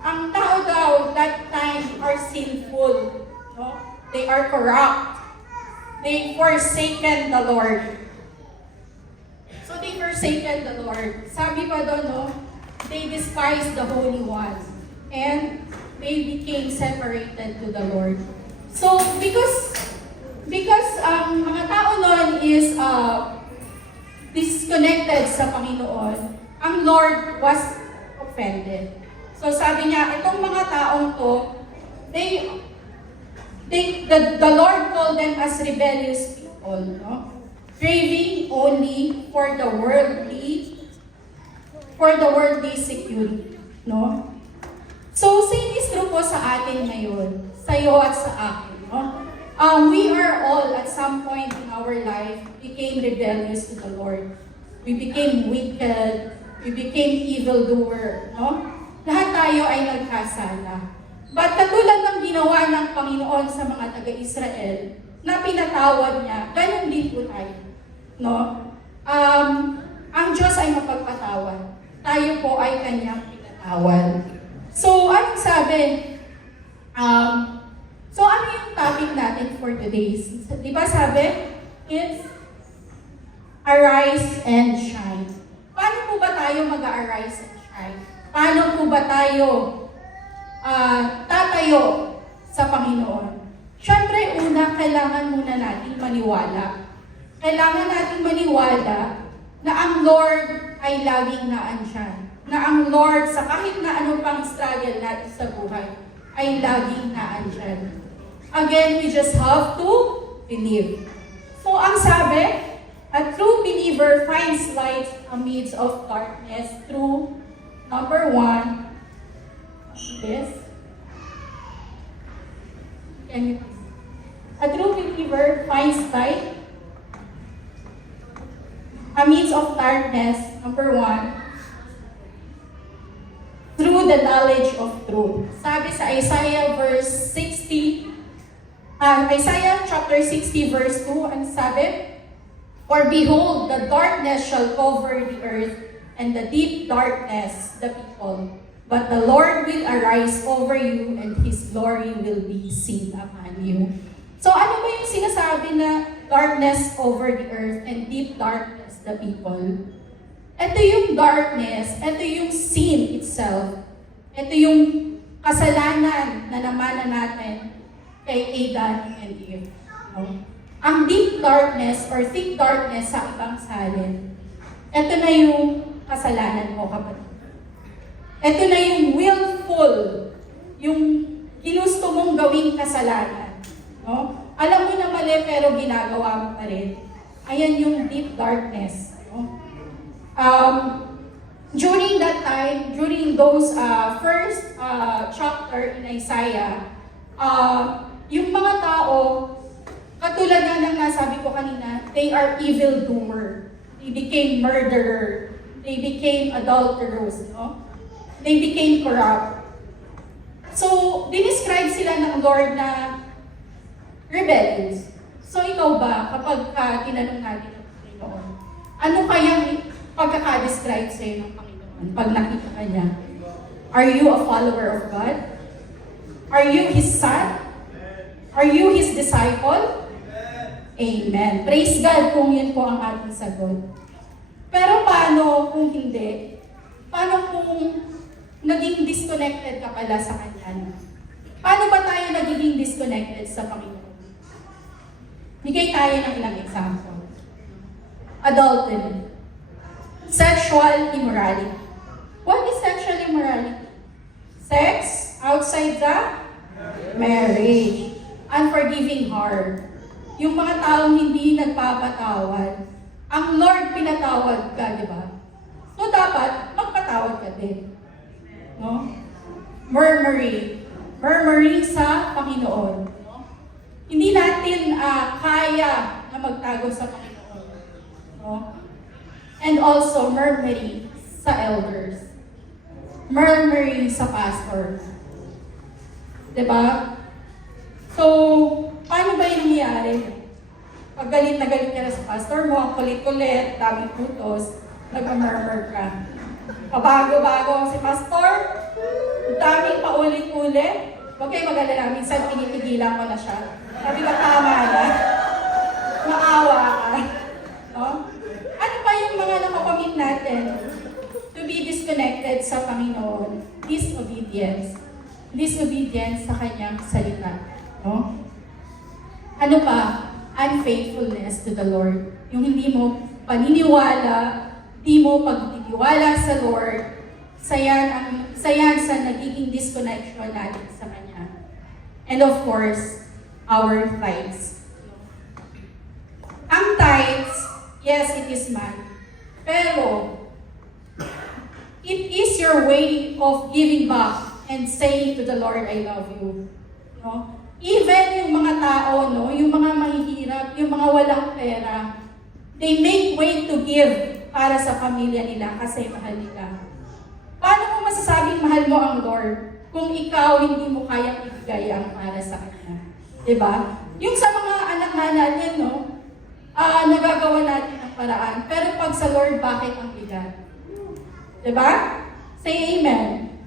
ang tao daw that time are sinful. No? They are corrupt. They forsaken the Lord. So they forsaken the Lord. Sabi pa doon, no? They despised the Holy One. And they became separated to the Lord. So because ang mga tao noon is disconnected sa Panginoon, ang Lord was offended. So sabi niya, itong mga taong to, the Lord called them as rebellious people, no? Craving only for the worldly security, no? So, same is true po sa atin ngayon, sa iyo at sa akin, no? We are all, at some point in our life, became rebellious to the Lord. We became wicked, we became evildoer, no? Lahat tayo ay nagkasala. But katulad ng ginawa ng Panginoon sa mga taga-Israel, na pinatawad niya, ganun din po tayo, no? Ang Diyos ay mapagpatawad. Tayo po ay Kanyang pinatawad. So, anong sabi? So, ano yung topic natin for today? Di ba sabi? It's arise and shine. Paano po ba tayo mag-arise and shine? Paano po ba tayo tatayo sa Panginoon? Siyempre, una, kailangan muna natin maniwala. Kailangan natin maniwala na ang Lord ay laging naandyan. Na ang Lord, sa kahit na anong pang struggle natin sa buhay, ay laging naandyan. Again, we just have to believe. So, ang sabi, a true believer finds light amidst of darkness through, number 1, this. A true believer finds light amidst of darkness, number 1, through the knowledge of truth. Sabi sa Isaiah chapter 60 verse 2, ang sabi, for behold, the darkness shall cover the earth, and the deep darkness the people. But the Lord will arise over you, and His glory will be seen upon you. So ano ba yung sinasabi na darkness over the earth and deep darkness the people? Ito yung darkness, ito yung sin itself. Ito yung kasalanan na namanan natin kay Adam and Eve. No? Ang deep darkness or thick darkness sa ibang salin, ito na yung kasalanan mo, kapatid. Ito na yung willful, yung ginusto mong gawing kasalanan. No? Alam mo na mali pero ginagawa mo pa rin. Ayan yung deep darkness. No? During that time, during those first chapter in Isaiah, yung mga tao, katulad nga ng nasabi ko kanina, they are evildoer. They became murderer. They became adulterers. No? They became corrupt. So, dinescribe sila ng Lord na rebellious. So, ikaw ba, kapag tinanong natin ang Panginoon, ano kayang pagkaka-describe sa'yo ng Panginoon pag nakita ka niya? Are you a follower of God? Are you His son? Are you His disciple? Amen. Praise God kung yun po ang ating sagot. Pero paano kung hindi? Paano kung naging disconnected ka pala sa Kanya? Paano ba tayo nagiging disconnected sa Panginoon? Bigay tayo ng ilang example. Adultery. Sexual immorality. What is sexual immorality? Sex outside the marriage. Unforgiving heart. Yung mga taong hindi nagpapatawad. Ang Lord pinatawad ka, di ba? So dapat magpatawad ka din. No? Murmuring. Murmuring sa Panginoon. No? Hindi natin kaya na magtago sa Panginoon. No? And also murmuring sa elders. Murmuring sa pastor. Diba? So, paano ba yung nangyayari? Pag galit na galit ka na sa pastor mo, ang kulit-kulit, daming putos, nag-murmur ka. Pabago-bago si pastor, daming paulit-ulit. Huwag kayo mag-alala, minsan pinipigilan ko na siya. Sabi ko, tama na. Maawa ka. No? Ano pa yung mga nakakomit natin to be disconnected sa Panginoon? Disobedience. Disobedience sa Kanyang salita. No? Ano pa? Unfaithfulness to the Lord. Yung hindi mo paniniwala, hindi mo pagtitiwala sa Lord, sayan sa nagiging disconnection natin sa Kanya. And of course, our tithes. Ang tithes, yes, it is man. Pero, it is your way of giving back and saying to the Lord, I love you. No? Even yung mga tao, no, yung mga mahihirap, yung mga walang pera, they make way to give para sa pamilya nila kasi mahal nila. Paano mo masasabing mahal mo ang Lord kung ikaw hindi mo kayang ibigay ang para sa Kanya? Diba? Yung sa mga anak nga natin, no, nagagawa natin ang paraan. Pero pag sa Lord, bakit ang bigat? Diba? Say amen.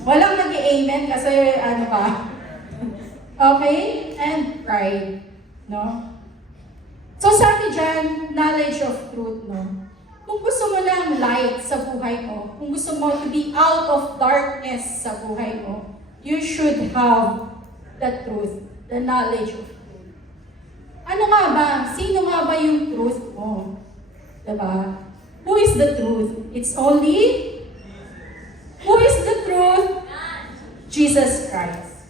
Walang nag-amen kasi ano ba? Okay? And pride. No? So sabi dyan, knowledge of truth, no? Kung gusto mo ng light sa buhay mo, kung gusto mo to be out of darkness sa buhay mo, you should have the truth, the knowledge of truth. Ano nga ba? Sino nga ba yung truth mo? Diba? Who is the truth? It's only... Who is the truth? Jesus Christ.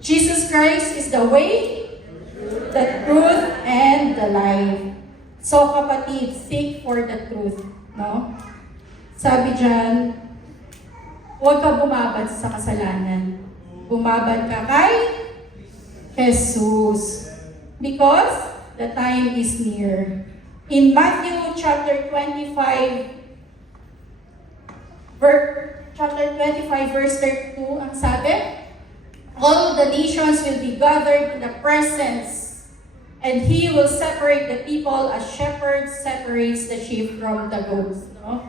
Jesus Christ is the way, the truth, and the life. So kapatid, seek for the truth. No? Sabi dyan, huwag ka bumabad sa kasalanan. Bumabad ka kay Jesus. Because the time is near. In Matthew chapter 25, verse 32, ang sabi, all the nations will be gathered in the presence, and He will separate the people as shepherds separates the sheep from the goats. No?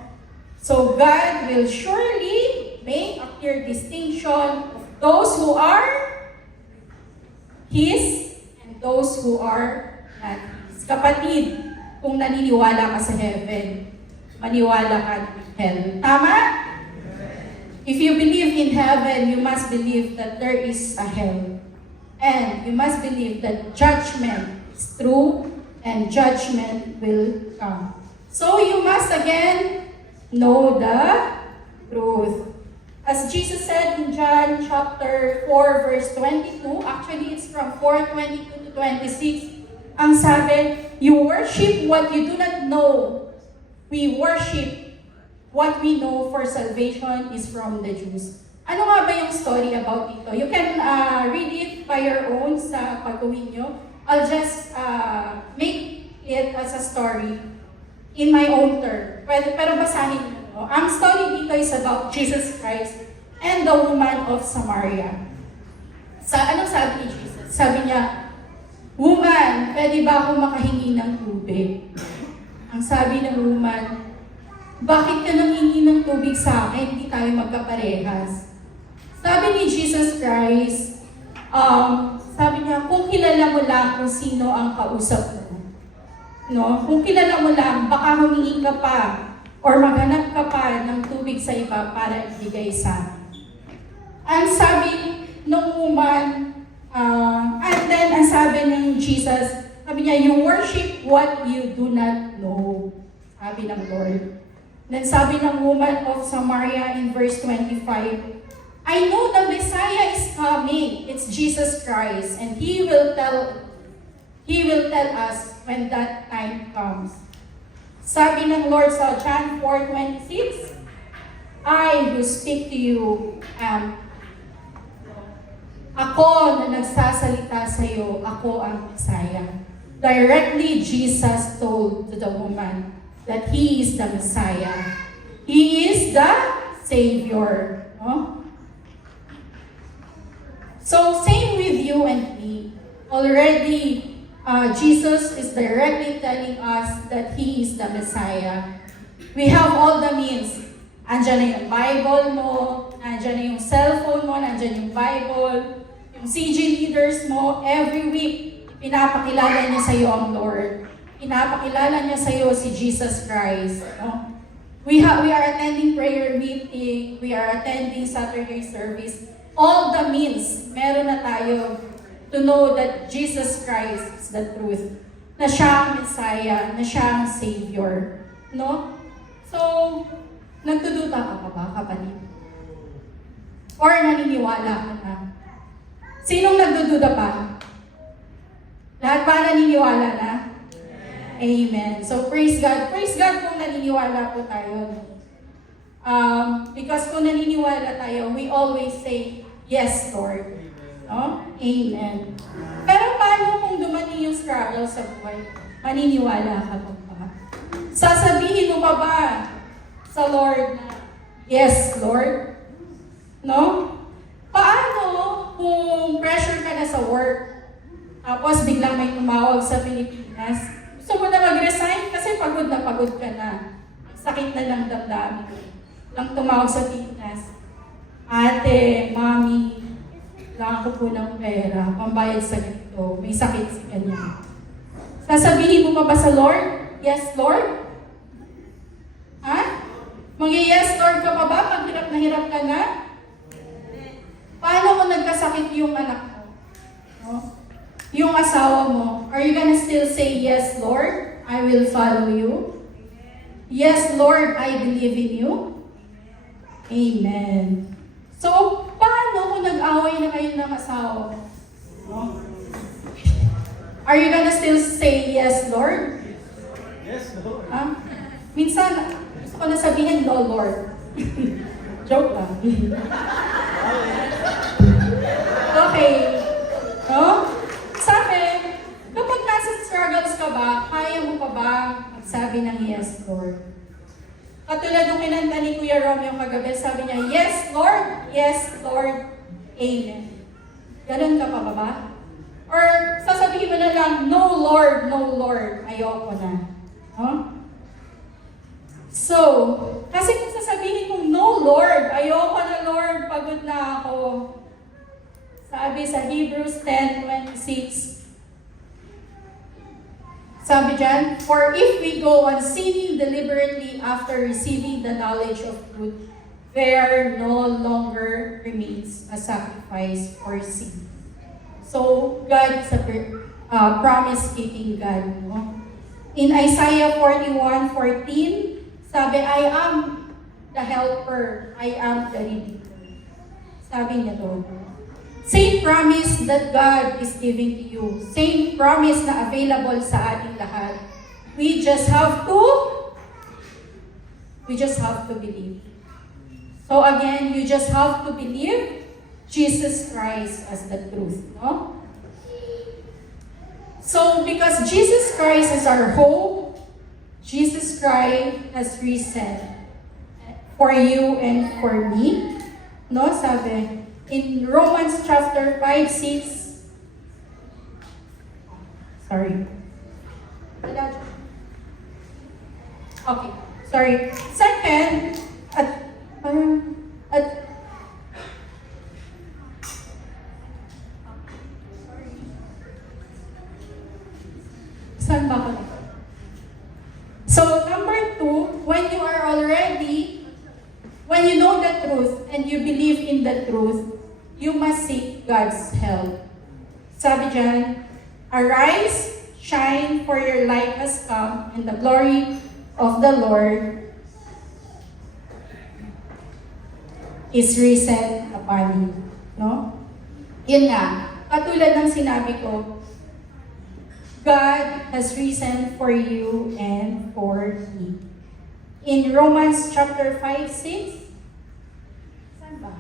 So God will surely make a clear distinction of those who are His and those who are not His. Kapatid, kung naniniwala ka sa heaven, maniwala ka in hell. Tama? If you believe in heaven, you must believe that there is a hell. And you must believe that judgment is true and judgment will come. So you must again know the truth. As Jesus said in John chapter 4 verse 22, actually it's from 4:22 to 26, ang sabi, you worship what you do not know. We worship what we know, for salvation is from the Jews. Ano nga ba yung story about dito? You can read it by your own sa pag-uwi nyo. I'll just make it as a story in my own term. Pero basahin nyo. Ang story dito is about Jesus Christ and the woman of Samaria. Anong sabi ni Jesus? Sabi niya, woman, pwede ba ako makahingi ng tubig? Ang sabi ng woman, bakit ka nanghingi ng tubig sa akin? Hindi tayo magkaparehas. Sabi ni Jesus Christ, sabi niya, kung kilala mo lang kung sino ang kausap mo, no? Kung kilala mo lang, baka humingi ka pa or maghanap ka pa ng tubig sa iba para ibigay sa akin. Ang sabi ng woman, and then ang sabi ng Jesus, sabi niya, you worship what you do not know. Sabi ng Lord. Then sabi ng woman of Samaria in verse 25, I know the Messiah is coming. It's Jesus Christ. And He will tell us when that time comes. Sabi ng Lord sa John 4:26, I who speak to you am ako na nagsasalita sa iyo, ako ang Messiah. Directly, Jesus told to the woman that He is the Messiah. He is the Savior. No? So, same with you and me. Already, Jesus is directly telling us that He is the Messiah. We have all the means. Andyan na yung Bible mo, andyan na yung cellphone mo, andyan yung Bible, yung CG leaders mo, every week, pinapakilala niya sa iyo ang Lord. Pinapakilala niya sa iyo si Jesus Christ. No? We are attending prayer meeting, we are attending Saturday service. All the means, meron na tayo to know that Jesus Christ is the truth. Na siya ang Messiah, na siya ang Savior. No? So, nagdududa ka pa ba, kapatid? Or naniniwala ka na? Sinong nagdududa pa? Lahat ba naniniwala na? Amen. So praise God. Praise God kung naniniwala po tayo. Because kung naniniwala tayo, we always say, yes, Lord. No? Amen. Pero paano kung dumating yung struggle sa buhay? Maniniwala ka pa ba? Sasabihin mo pa ba sa Lord na, yes, Lord? No? Paano kung pressure ka na sa work, tapos biglang may tumawag sa Pilipinas, gusto mo na mag-resign kasi pagod ka na. Sakit na ng damdamin. Lang tumawag sa Pilipinas, ate, mami, kailangan ko po ng pera, pambayad sa ganito, may sakit si kanya. Sasabihin mo pa ba sa Lord? Yes, Lord? Ha? Mag-yes, Lord ka pa ba? Pag hirap ka na? Paano kung nagkasakit yung anak mo? No? Yung asawa mo, are you gonna still say, yes, Lord, I will follow you? Yes, Lord, I believe in you? Amen. So, paano kung nag-away na kayo ng asawa mo? No? Are you gonna still say, yes, Lord? Yes, Lord. Ha? Minsan, gusto ko na sabihin, no, Lord. Joke lang. Okay. No? Sabi, kapag nasa struggles ka ba, kaya mo pa ba magsabi ng yes, Lord? Katulad nung kinanta ni Kuya Romeo kagabi, sabi niya, yes, Lord, amen. Ganun ka pa ba? Or sasabihin mo na lang, no, Lord, ayoko na. Huh? So, kasi kung sasabihin kong, no, Lord, ayoko na, Lord, pagod na ako. Sabi sa Hebrews 10:26, sabi dyan, for if we go on sinning deliberately after receiving the knowledge of truth, there no longer remains a sacrifice for sin. So, God is a promise-keeping God. No? In Isaiah 41:14, sabi, I am the helper, I am the redeemer. Sabi niya doon. Same promise that God is giving to you. Same promise na available sa ating lahat. We just have to believe. So again, you just have to believe Jesus Christ as the truth. No? So because Jesus Christ is our hope, Jesus Christ has risen for you and for me. No, sabi, in Romans chapter 5:6. Sorry. Okay, sorry. Second, saan ba ako? So, number 2, when you are already, when you know the truth and you believe in the truth, you must seek God's help. Sabi dyan, arise, shine, for your light has come, and the glory of the Lord is risen upon you. No? Yun nga, katulad ng sinabi ko, God has risen for you and for me. In Romans chapter 5:6, saan ba?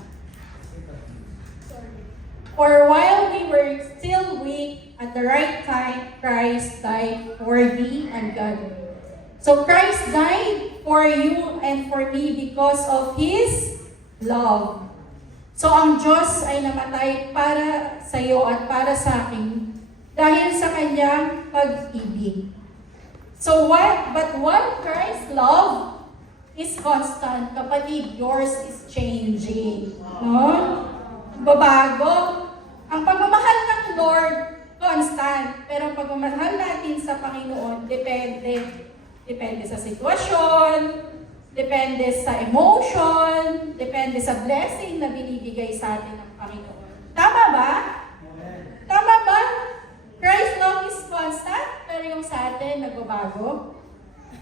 For while we were still weak, at the right time, Christ died for thee and God. So Christ died for you and for me because of His love. So ang Diyos ay namatay para sa iyo at para sa akin dahil sa Kanyang pag-ibig. So but what Christ's love is constant, kapatid, yours is changing. No? Babago. Ang pagmamahal ng Lord, constant. Pero ang pagmamahal natin sa Panginoon, depende. Depende sa sitwasyon, depende sa emotion, depende sa blessing na binibigay sa atin ng Panginoon. Tama ba? Tama ba? Christ's love is constant, pero yung sa atin, nagbabago.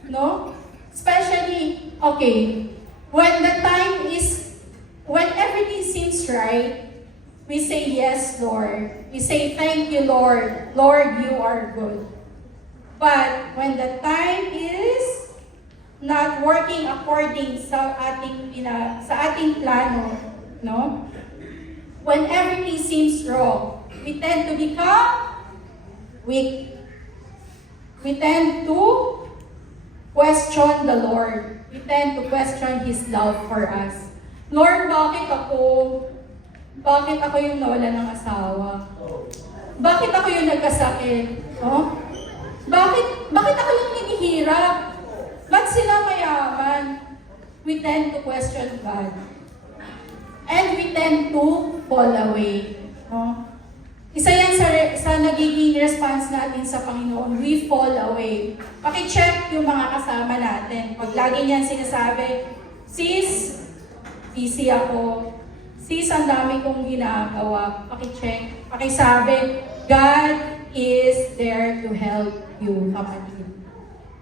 No? Especially, okay, when everything seems right, We say, yes, Lord. We say, thank you, Lord. Lord, you are good. But when the time is not working according sa ating plano, no? When everything seems wrong, we tend to become weak. We tend to question the Lord. We tend to question His love for us. Lord, bakit ako yung nawala ng asawa? Bakit ako yung nagkasakit? Oh? Bakit ako lang naghihirap? Ba't sila mayaman? We tend to question God. And we tend to fall away. Oh? Isa yan sa nagiging response natin sa Panginoon. We fall away. Paki-check yung mga kasama natin. Pag lagi niyan sinasabi, sis, busy ako. Sis, ang dami kong ginagawa. Paki-check. Pakisabi, God is there to help you, kapatid.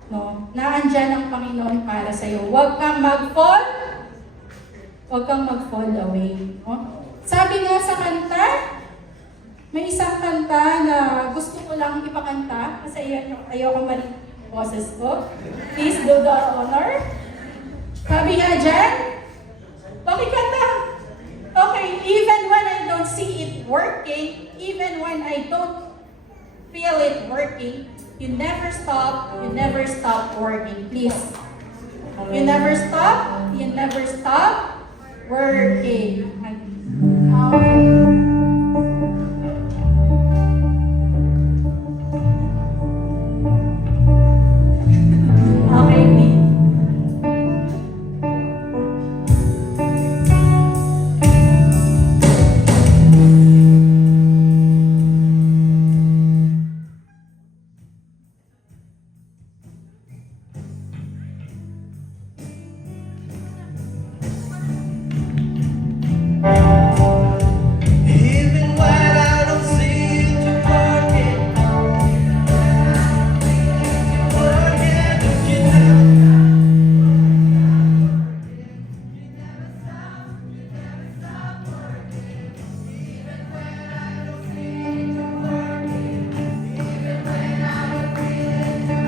No? Naandyan ang Panginoon para sa iyo. Huwag kang mag-fall away. No? Sabi nga sa kanta, may isang kanta na gusto ko lang ipakanta kasi ayoko marinig yung boses ko. Please do the honor. Sabi nga dyan, pakikanta. Okay, even when I don't see it working, even when I don't feel it working, you never stop working. Please. You never stop working. Okay, please. Even when I don't see it working, you never stop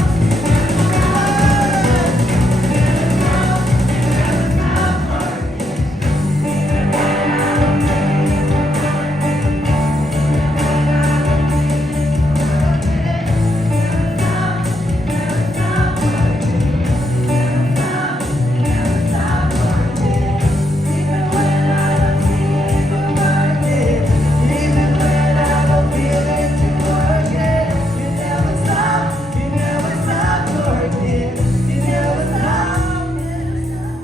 working. Even when I don't see it working, even when I don't feel it working, you never stop working. You never stop.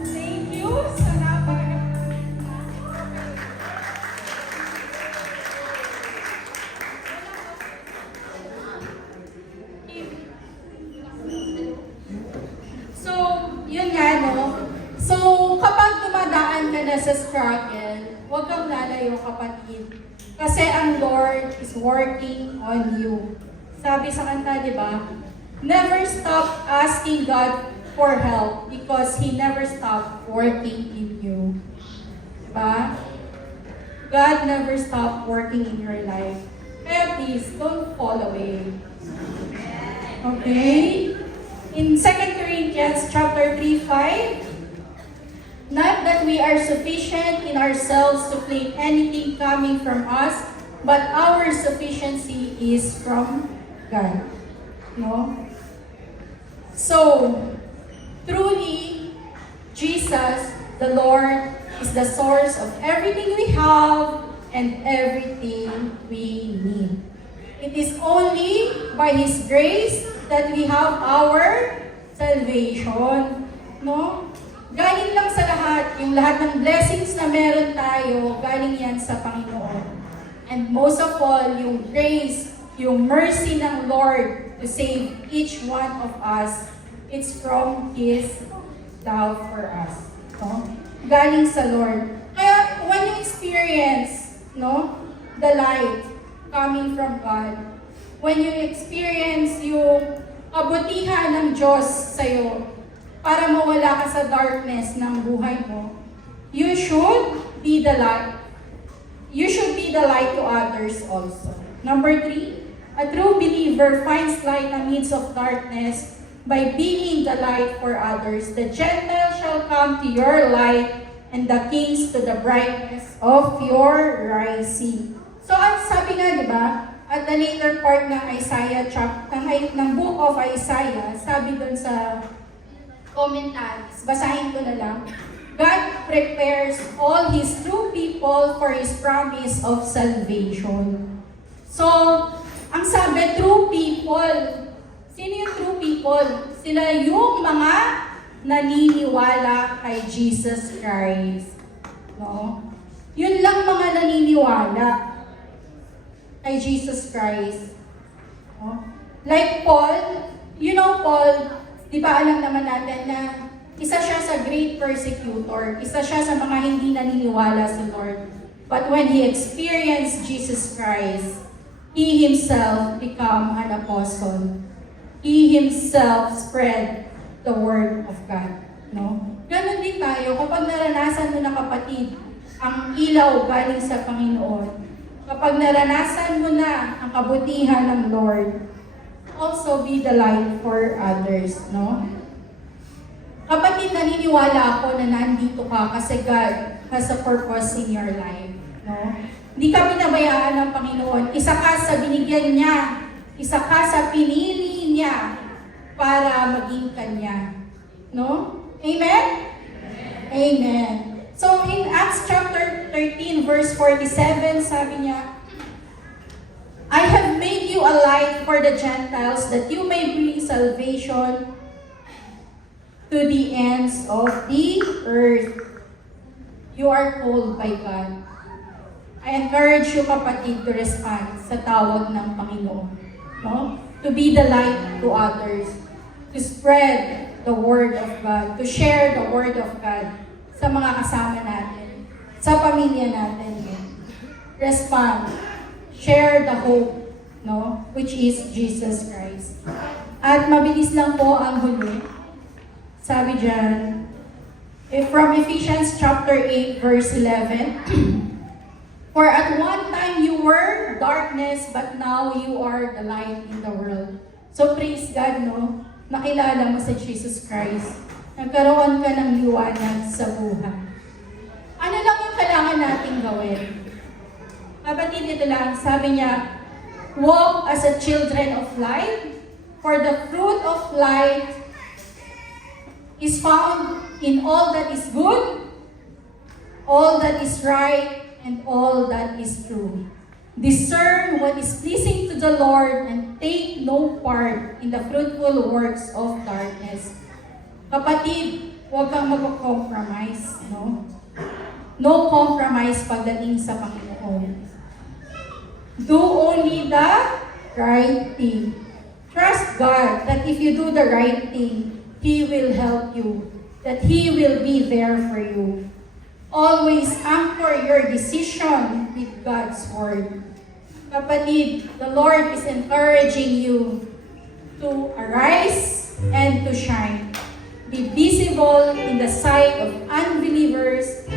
Thank you sa So, yun nga, no? So, kapag dumadaan ka na sa struggle, huwag kang lalayo, kapatid. Kasi ang Lord is working on you. Sabi sa kanta, di ba? Never stop asking God for help because He never stopped working in you. Diba? God never stopped working in your life. Kaya please, don't fall away. Okay? In 2 Corinthians chapter 3:5, not that we are sufficient in ourselves to claim anything coming from us, but our sufficiency is from God. No? So, truly, Jesus, the Lord, is the source of everything we have and everything we need. It is only by His grace that we have our salvation. No? Galing lang sa lahat lahat ng blessings na meron tayo, galing yan sa Panginoon. And most of all, yung grace, yung mercy ng Lord to save each one of us, it's from His love for us. No? Galing sa Lord. Kaya when you experience, no, the light coming from God, when you experience yung kabutihan ng Diyos sa'yo para mawala ka sa darkness ng buhay mo, you should be the light. You should be the light to others also. Number 3, a true believer finds light amidst of darkness by being the light for others. The Gentiles shall come to your light, and the kings to the brightness of your rising. So, at sabi nga, di ba, at the later part ng Isaiah ng book of Isaiah, sabi doon sa commentaries, basahin ko na lang, God prepares all His true people for His promise of salvation. So, ang sabi, true people. Sino yung true people? Sila yung mga naniniwala kay Jesus Christ. No? Yun lang mga naniniwala kay Jesus Christ. No? Like Paul, you know Paul, di ba alam naman natin na isa siya sa great persecutor, isa siya sa mga hindi naniniwala sa Lord. But when he experienced Jesus Christ, he himself became an apostle. He himself spread the word of God. No? Ganon din tayo, kapag naranasan mo na kapatid, ang ilaw galing sa Panginoon, kapag naranasan mo na ang kabutihan ng Lord, also be the light for others. No? Kapatid, naniniwala ako na nandito ka kasi God has a purpose in your life. No? Hindi ka binabayaan ng Panginoon. Isa ka sa binigyan niya. Isa ka sa pinili niya para maging kanya. No? Amen? Amen. So in Acts chapter 13 verse 47, sabi niya, I have made you a light for the Gentiles that you may bring salvation to the ends of the earth. You are called by God. I encourage you, kapatid, to respond sa tawag ng Panginoon. No? To be the light to others. To spread the Word of God. To share the Word of God sa mga kasama natin. Sa pamilya natin. Respond. Share the hope, no? Which is Jesus Christ. At mabilis lang po ang huli. Sabi dyan, from Ephesians chapter 8, verse 11, For at one time you were darkness, but now you are the light in the world. So praise God, no? Nakilala mo sa Jesus Christ. Nagkaroon ka ng liwanag sa buhay. Ano lang yung kailangan nating gawin? Kapatid, ito lang, sabi niya, walk as a children of light, for the fruit of light is found in all that is good, all that is right, and all that is true. Discern what is pleasing to the Lord and take no part in the fruitful works of darkness. Kapatid, huwag kang mag-compromise, no? No compromise pagdating sa Panginoon. Do only the right thing. Trust God that if you do the right thing, He will help you, that He will be there for you. Always anchor your decision with God's Word. Kapatid, the Lord is encouraging you to arise and to shine. Be visible in the sight of unbelievers,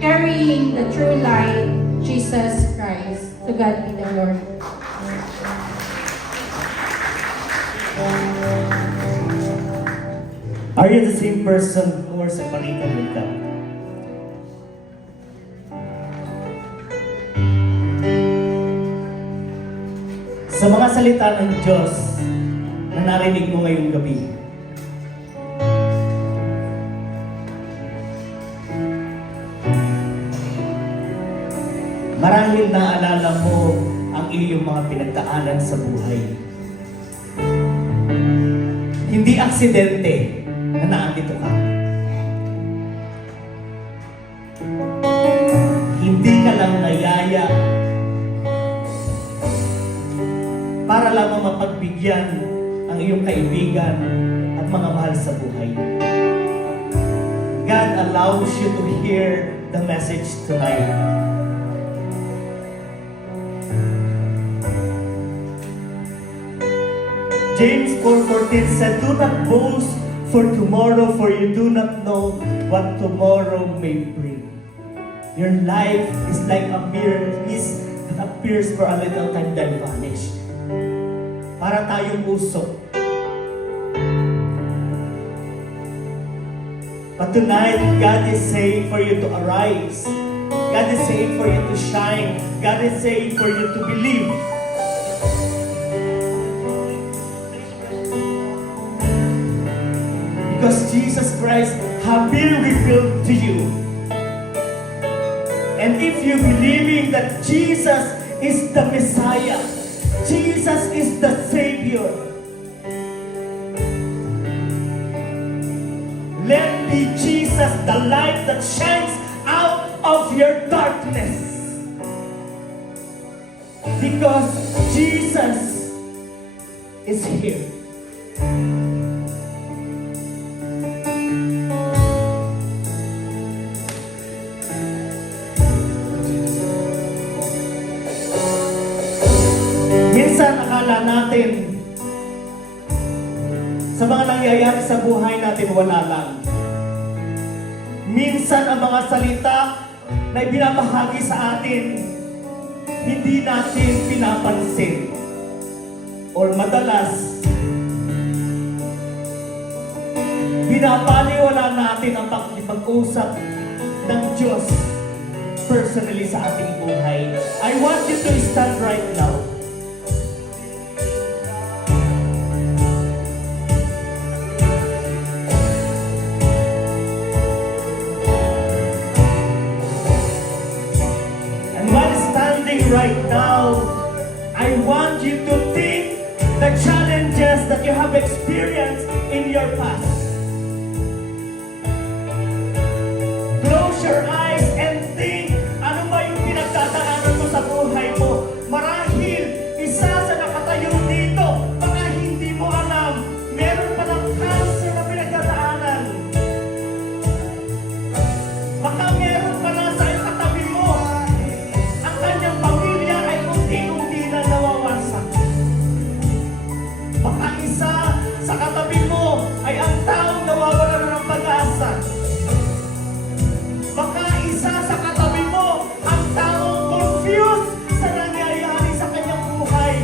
carrying the true light, Jesus Christ. To God be the Lord. Are you the same person who was separated with God? Sa mga salita ng Diyos na narinig mo ngayong gabi, marahil naalala mo ang iyong mga pinagdaanan sa buhay. Hindi aksidente na naandito ka. Hindi ka lang nayaya para lamang mapagbigyan ang iyong kaibigan at mga mahal sa buhay. God allows you to hear the message tonight. James 4:14 said, "Do not boast for tomorrow, for you do not know what tomorrow may bring." Your life is like a mist that appears for a little time then vanish. Para tayong usok. But tonight, God is saying for you to arise. God is saying for you to shine. God is saying for you to believe. Because Jesus Christ has been revealed to you. And if you believing that Jesus is the Messiah, Jesus is the Savior, let be Jesus the light that shines out of your darkness. Because Jesus is here. Minsan akala natin sa mga nangyayari sa buhay natin wala lang. Minsan ang mga salita na ibinabahagi sa atin hindi natin pinapansin. Or madalas binabaliwala natin ang pag-usap ng Diyos personally sa ating buhay. I want you to stand right now. And while standing right now, I want you to think the challenges that you have experienced in your past. Close your eyes and think, ano ba yung pinagdadaanan mo sa buhay mo? Marahil, isa sa nakatayo dito, baka hindi mo alam, meron pa ng cancer na pinagdadaanan. Baka meron pa na sa katabi mo, ang kanyang pamilya ay unti-unti na nawawasak. Baka isa sa katabi mo ay ang taong nawawala na ng pag-asa. Baka isa sa katabi mo ang taong confused sa nangyayari sa kanyang buhay.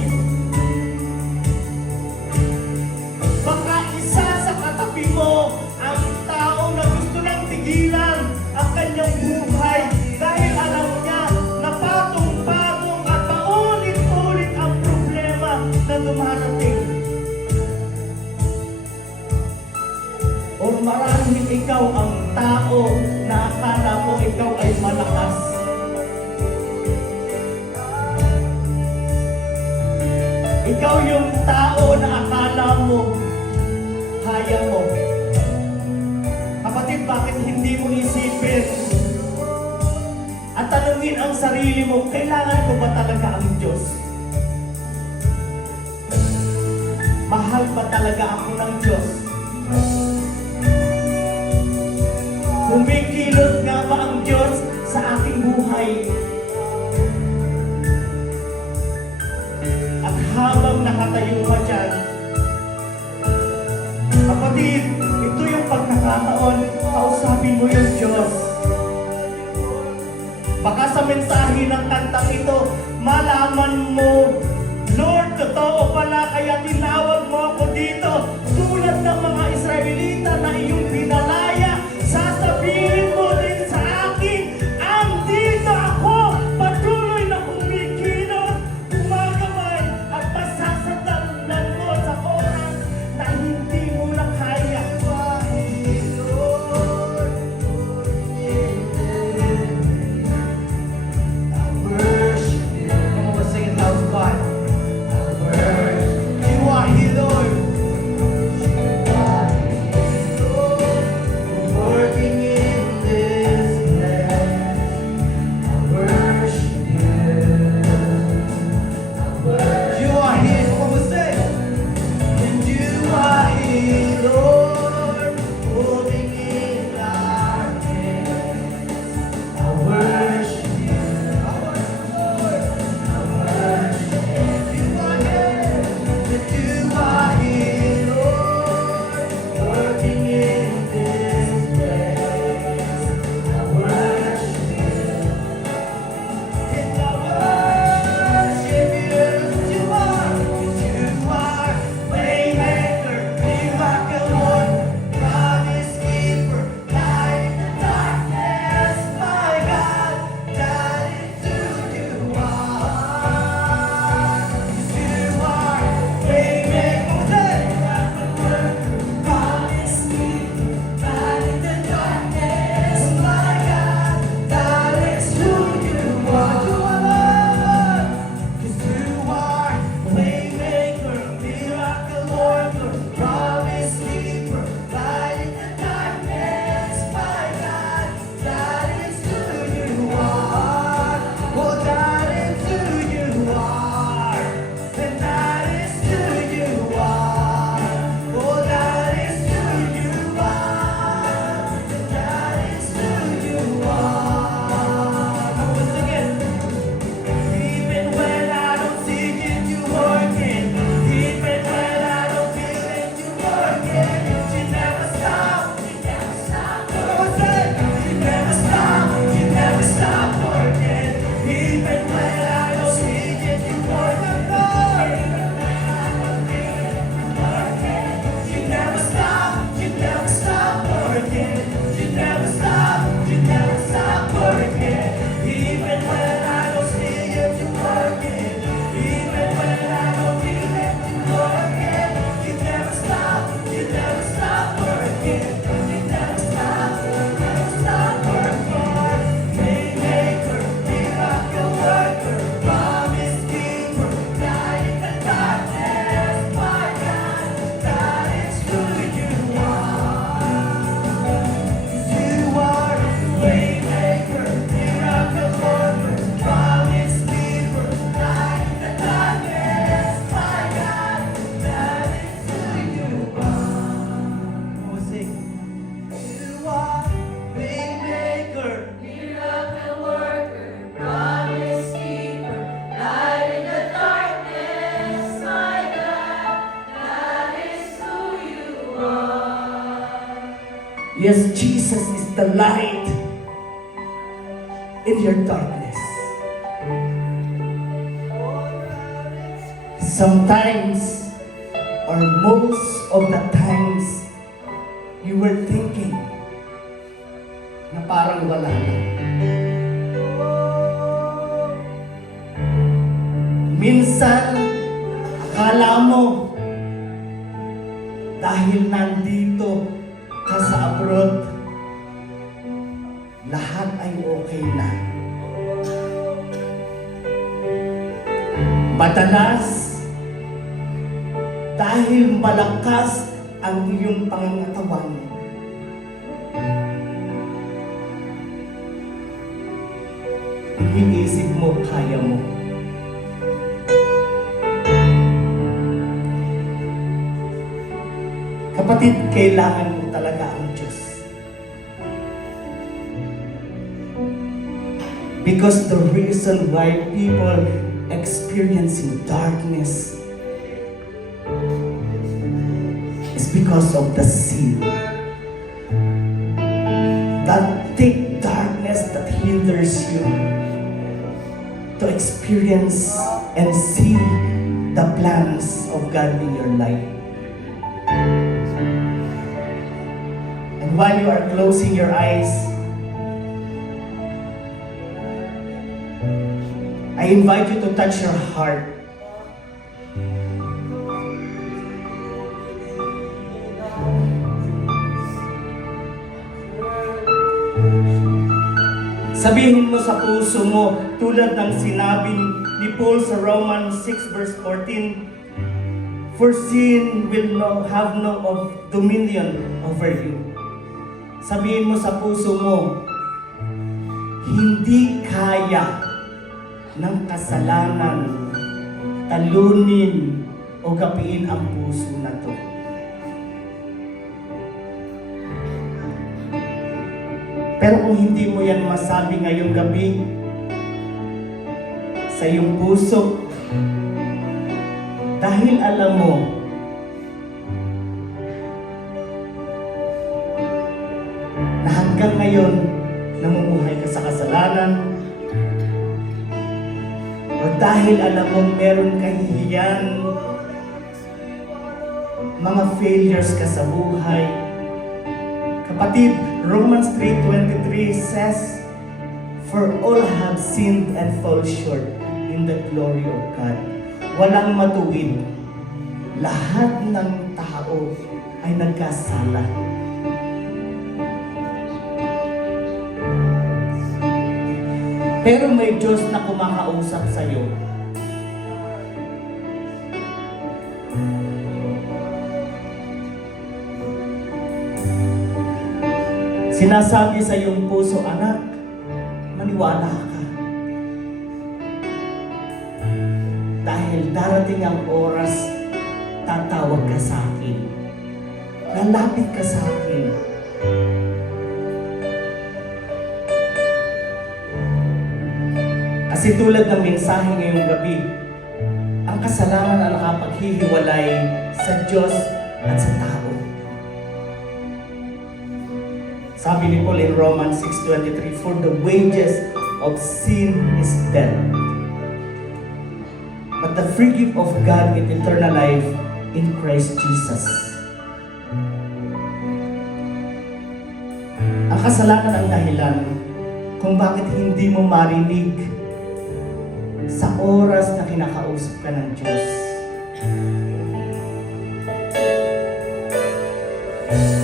Baka isa sa katabi mo ang taong na gusto lang tigilan ang kanyang buhay dahil alam niya na patong-patong at paulit-ulit ang problema na dumarating. O marahil ikaw ang tao na akala mo ikaw ay malakas. Ikaw yung tao na akala mo kaya mo. Kapatid, bakit hindi mo isipin at tanungin ang sarili mo, kailangan ko ba talaga ang Diyos? Mahal ba talaga ako ng Diyos? Kumikilot nga ba ang Diyos sa aking buhay? At habang nakatayo ka dyan, kapatid, ito yung pagkakataon, kausapin mo yung Diyos. Baka sa mensahe ng kantang ito, malaman mo, Lord, totoo pala, kaya tinawag mo ako dito, tulad ng mga Israelita na iyong pinalaya. Sasabihin mo din sa akin, andito ako, patuloy na kumikilos, gumagabay at masasandalan mo sa oras na hindi mo na kaya. Come on, sing it loud to God. You are here, Lord. Yes, Jesus is the light in your darkness. Sometimes, or most of the times, you were thinking na parang wala na. Minsan, akala mo, dahil nandito ka sa abroad, lahat ay okay na. Madalas, dahil malakas ang iyong pangangatawan, iniisip mo, kaya mo. Kapatid, kailangan mo talaga ang Diyos. Because the reason why people experiencing darkness is because of the sin. That thick darkness that hinders you to experience and see the plans of God in your life. And while you are closing your eyes, I invite you to touch your heart. Sabihin mo sa puso mo, tulad ng sinabi ni Paul sa Romans 6 verse 14, for sin will have no dominion over you. Sabihin mo sa puso mo, hindi kaya ng kasalanan talunin o gapiin ang puso na to. Pero kung hindi mo yan masabi ngayong gabi sa iyong puso, dahil alam mo na hanggang ngayon namumuhay ka sa kasalanan, o dahil alam mo meron kahihiyan, mga failures ka sa buhay, kapatid, Romans 3:23 says, for all have sinned and fall short in the glory of God. Walang matuwid. Lahat ng tao ay nagkasala. Pero may Diyos na kumakausap sa iyo. Sinasabi sa iyong puso, anak, maniwala ka. Dahil darating ang oras, tatawag ka sa akin. Lalapit ka sa akin. Kasi tulad ng mensahe ngayong gabi, ang kasalanan ang nakapaghihiwalay sa Diyos at sa tao. Sabi ni Paul in Romans 6:23, for the wages of sin is death. But the free gift of God is eternal life in Christ Jesus. Ang kasalanan ang dahilan kung bakit hindi mo marinig sa oras na kinakausap ka ng Diyos.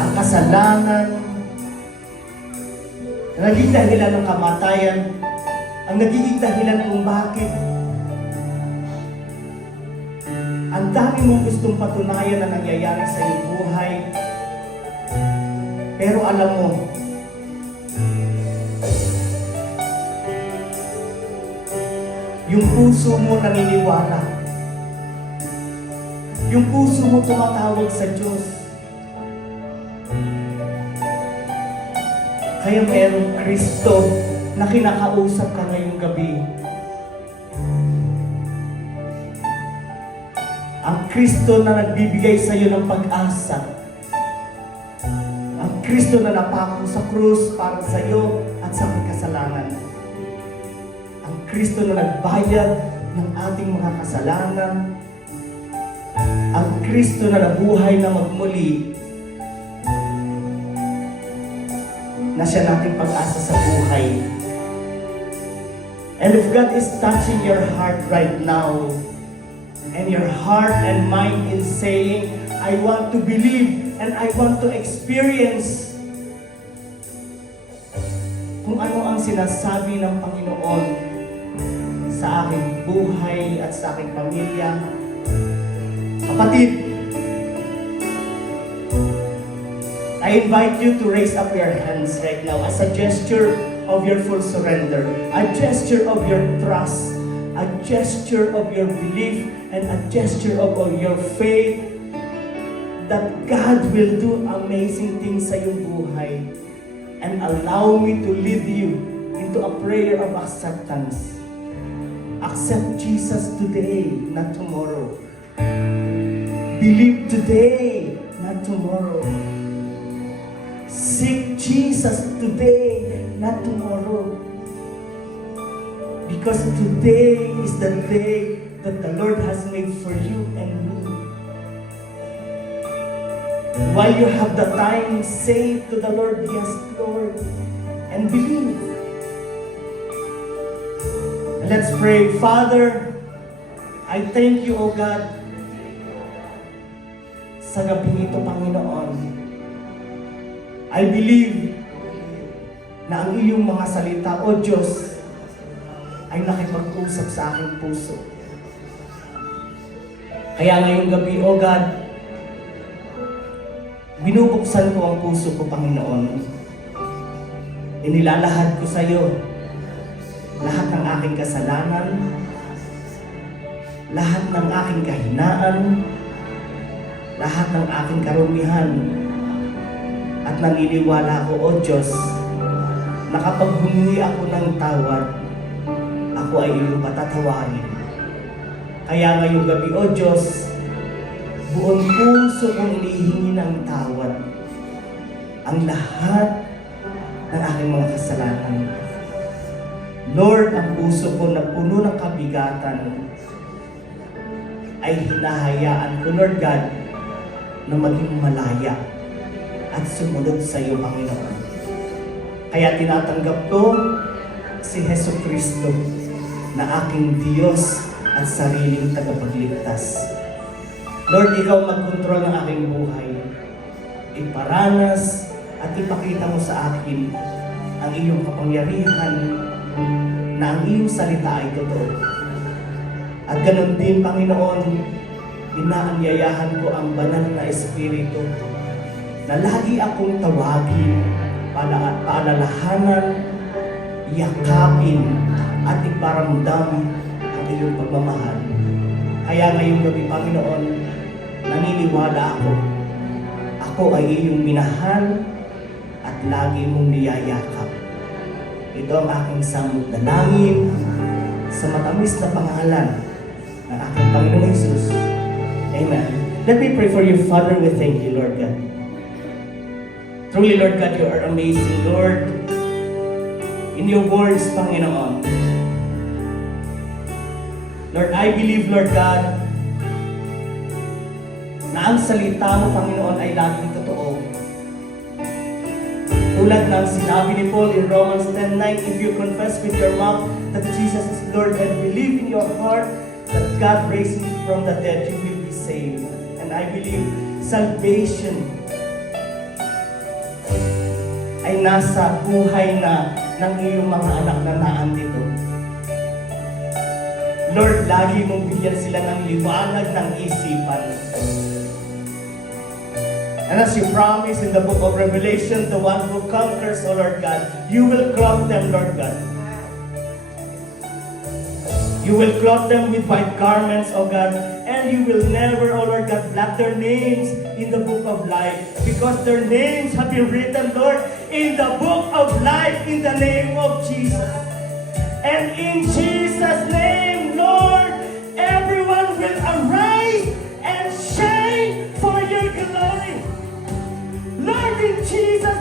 Ang kasalanan naging dahilan ng kamatayan, ang nagiging dahilan kung bakit ang dami mong gustong patunayan na nangyayari sa iyong buhay, pero alam mo, yung puso mo naniniwala, yung puso mo tumatawag sa Diyos. Kaya merong Kristo na kinakausap ka ngayong gabi. Ang Kristo na nagbibigay sa iyo ng pag-asa. Ang Kristo na napako sa krus para sa iyo at sa aking kasalanan. Ang Kristo na nagbayad ng ating mga kasalanan. Ang Kristo na nabuhay na magmuli, na siya nating pag-asa sa buhay. And if God is touching your heart right now, and your heart and mind is saying, I want to believe and I want to experience kung ano ang sinasabi ng Panginoon sa aking buhay at sa aking pamilya. Kapatid, I invite you to raise up your hands right now as a gesture of your full surrender, a gesture of your trust, a gesture of your belief, and a gesture of your faith that God will do amazing things sa iyong buhay. And allow me to lead you into a prayer of acceptance. Accept Jesus today, not tomorrow. Believe today, not tomorrow. Seek Jesus today, not tomorrow. Because today is the day that the Lord has made for you and me. While you have the time, say to the Lord, yes, Lord, and believe. Let's pray. Father, I thank you, O God, sa gabi ito, Panginoon. I believe na ang iyong mga salita, O Diyos, ay nakipag-usap sa aking puso. Kaya ngayong gabi, O God, binubuksan ko ang puso ko, Panginoon. Inilalahad ko sa iyo lahat ng aking kasalanan, lahat ng aking kahinaan, lahat ng aking karumihan. At naniniwala ko, O Diyos, na kapag humingi ako ng tawad, ako ay iyong patatawarin. Kaya ngayong gabi, O Diyos, buong puso kong inihingi ng tawad ang lahat ng aking mga kasalanan. Lord, ang puso ko na puno ng kabigatan ay hinahayaan ko, Lord God, na maging malaya at sumunod sa iyo, Panginoon. Kaya tinatanggap ko si Hesus Kristo na aking Diyos at sariling tagapagligtas. Lord, ikaw magkontrol ng aking buhay. Iparanas at ipakita mo sa akin ang iyong kapangyarihan na ang iyong salita ay totoo. At ganun din, Panginoon, inaanyayahan ko ang banal na Espiritu na lagi akong tawagin, paalalahanan, yakapin, at iparamdam ang iyong pagmamahal. Kaya ngayong gabi, Panginoon, naniniwala ako. Ako ay iyong minahal at lagi mong niyayakap. Ito ang aking samudalangin sa matamis na pangalan ng aking Panginoong Jesus. Amen. Let me pray for you, Father. We thank you, Lord God. Truly, Lord God, you are amazing, Lord. In your words, Panginoon. Lord, I believe, Lord God, na ang salita mo, Panginoon, ay laging totoo. Tulad ng sinabi ni Paul in Romans 10:9, if you confess with your mouth that Jesus is Lord and believe in your heart that God raised him from the dead, you will be saved. And I believe salvation ay nasa buhay na ng iyong mga anak na naandito. Lord, lagi mong bigyan sila ng liwanag ng isipan. And as you promise in the book of Revelation, the one who conquers, O Lord God, you will clothe them, Lord God. You will clothe them with white garments, O God, and you will never, O Lord God, blot their names in the book of life, because their names have been written, Lord, in the book of life, in the name of Jesus. And in Jesus' name, Lord, everyone will arise and shine for your glory. Lord, in Jesus'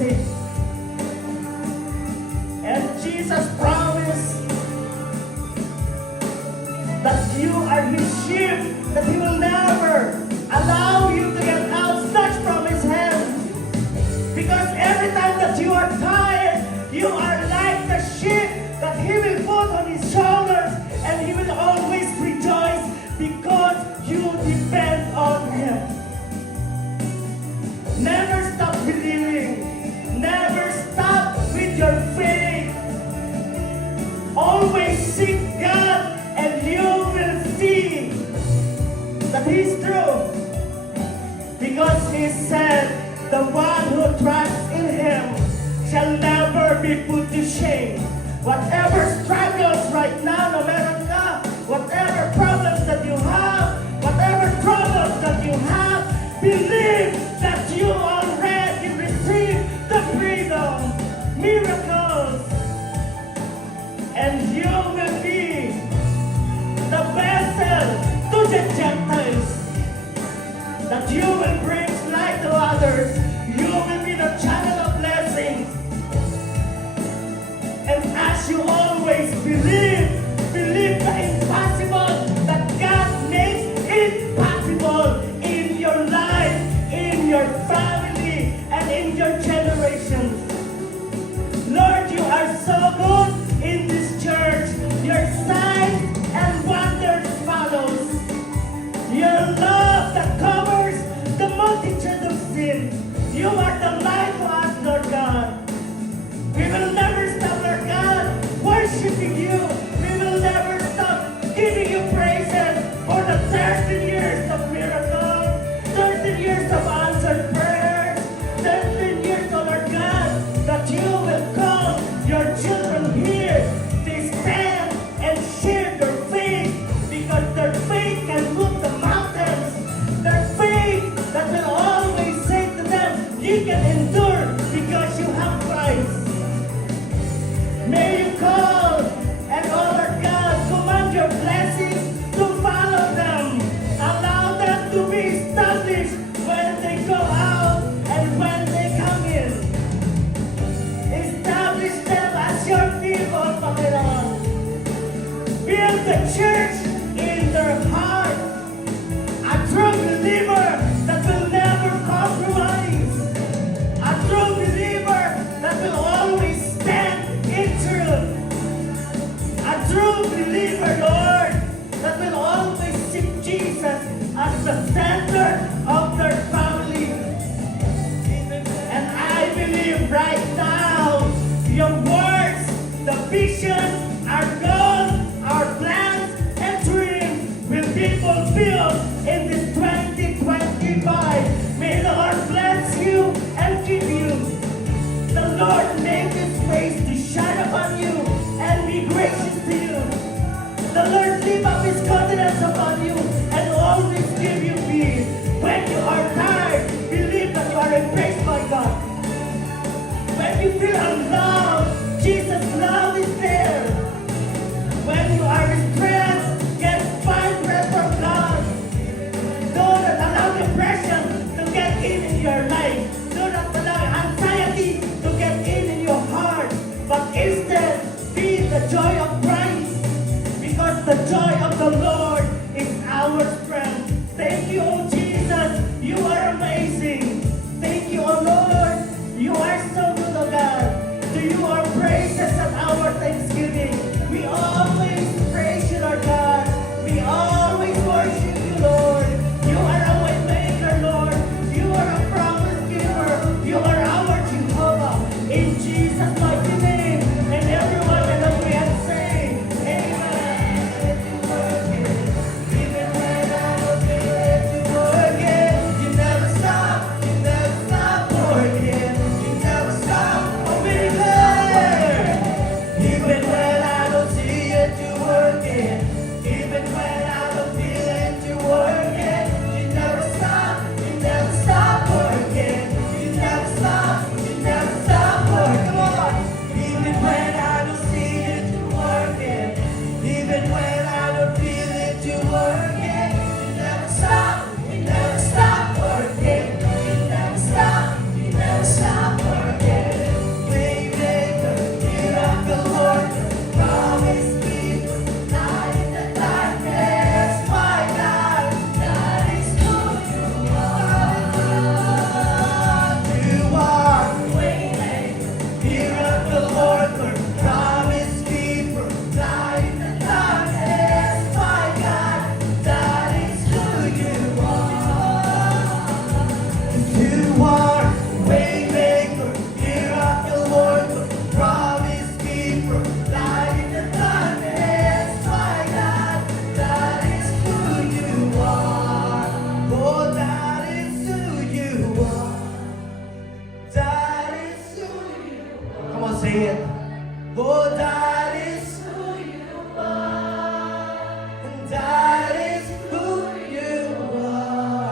sake. And Jesus promised that you are His sheep, that He will never allow you to get out snatched from His hand. Because every time that you are tired, you are like the sheep that He will put on His shoulders, and He will always rejoice because you depend on Him. Never stop believing. Never stop with your faith. Always seek God, and you will see that He's true. Because He said, the one who trusts in Him shall never be put to shame. Whatever struggles right now, no matter ka, whatever problems that you have, whatever troubles that you have, believe that you already received the freedom, miracles, and you will be the vessel to the Gentiles, that you will bring light to others. You will be the channel of blessings. And as you always believe the impossible, that God makes it possible in your life, in your family, and in your generations. Lord, you are so good in this church. Your signs and wonders follows. Your love that covers the multitude of sins. You are the light to us, Lord God. We will never stop, Lord God, worshiping you. We will never stop giving you praises for the 13 years of miracles, 13 years of answered prayers, 13 years, oh Lord God, that you will call your children here to stand and share their faith, because their faith can move the mountains. Their faith that will always say to them, you can endure because you have Christ. May you call and, oh Lord God, command your blessings to follow them. Allow them to be established when they go out and when they come in. Establish them as your people, Panginoon. Build the church in their heart. A true believer that will never compromise. A true believer that will always stand in truth. A true believer, Lord, that will always seek Jesus as the center of their family. And I believe right now, your words, the vision, our goals, our plans, and dreams will be fulfilled in this 2025. May the Lord bless you and keep you. The Lord make His face to shine upon you and be gracious to you. The Lord lift up His countenance upon you and always give you peace.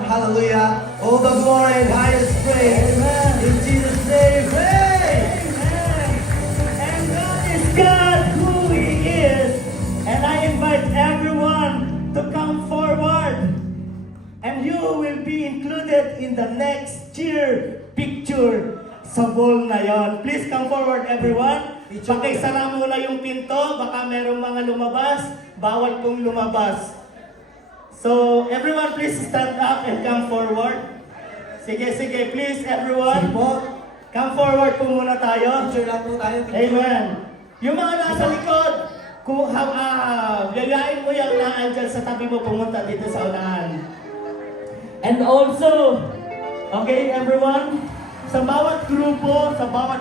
Hallelujah. All the glory and highest praise. In Jesus' name, pray. Amen. And God is God who He is. And I invite everyone to come forward. And you will be included in the next year picture sa wall na yon. Please come forward everyone. Pakisara muna yung pinto. Baka merong mga lumabas. Bawal pong lumabas. So everyone please stand up and come forward. Sige, sige. Please everyone. Sige po. Come forward po muna tayo. Picture lang po tayo. Amen. Yung mga nasa likod, kung yayain mo yung naandyan sa tabi mo pumunta dito sa unahan. And also, okay everyone, sa bawat grupo, sa bawat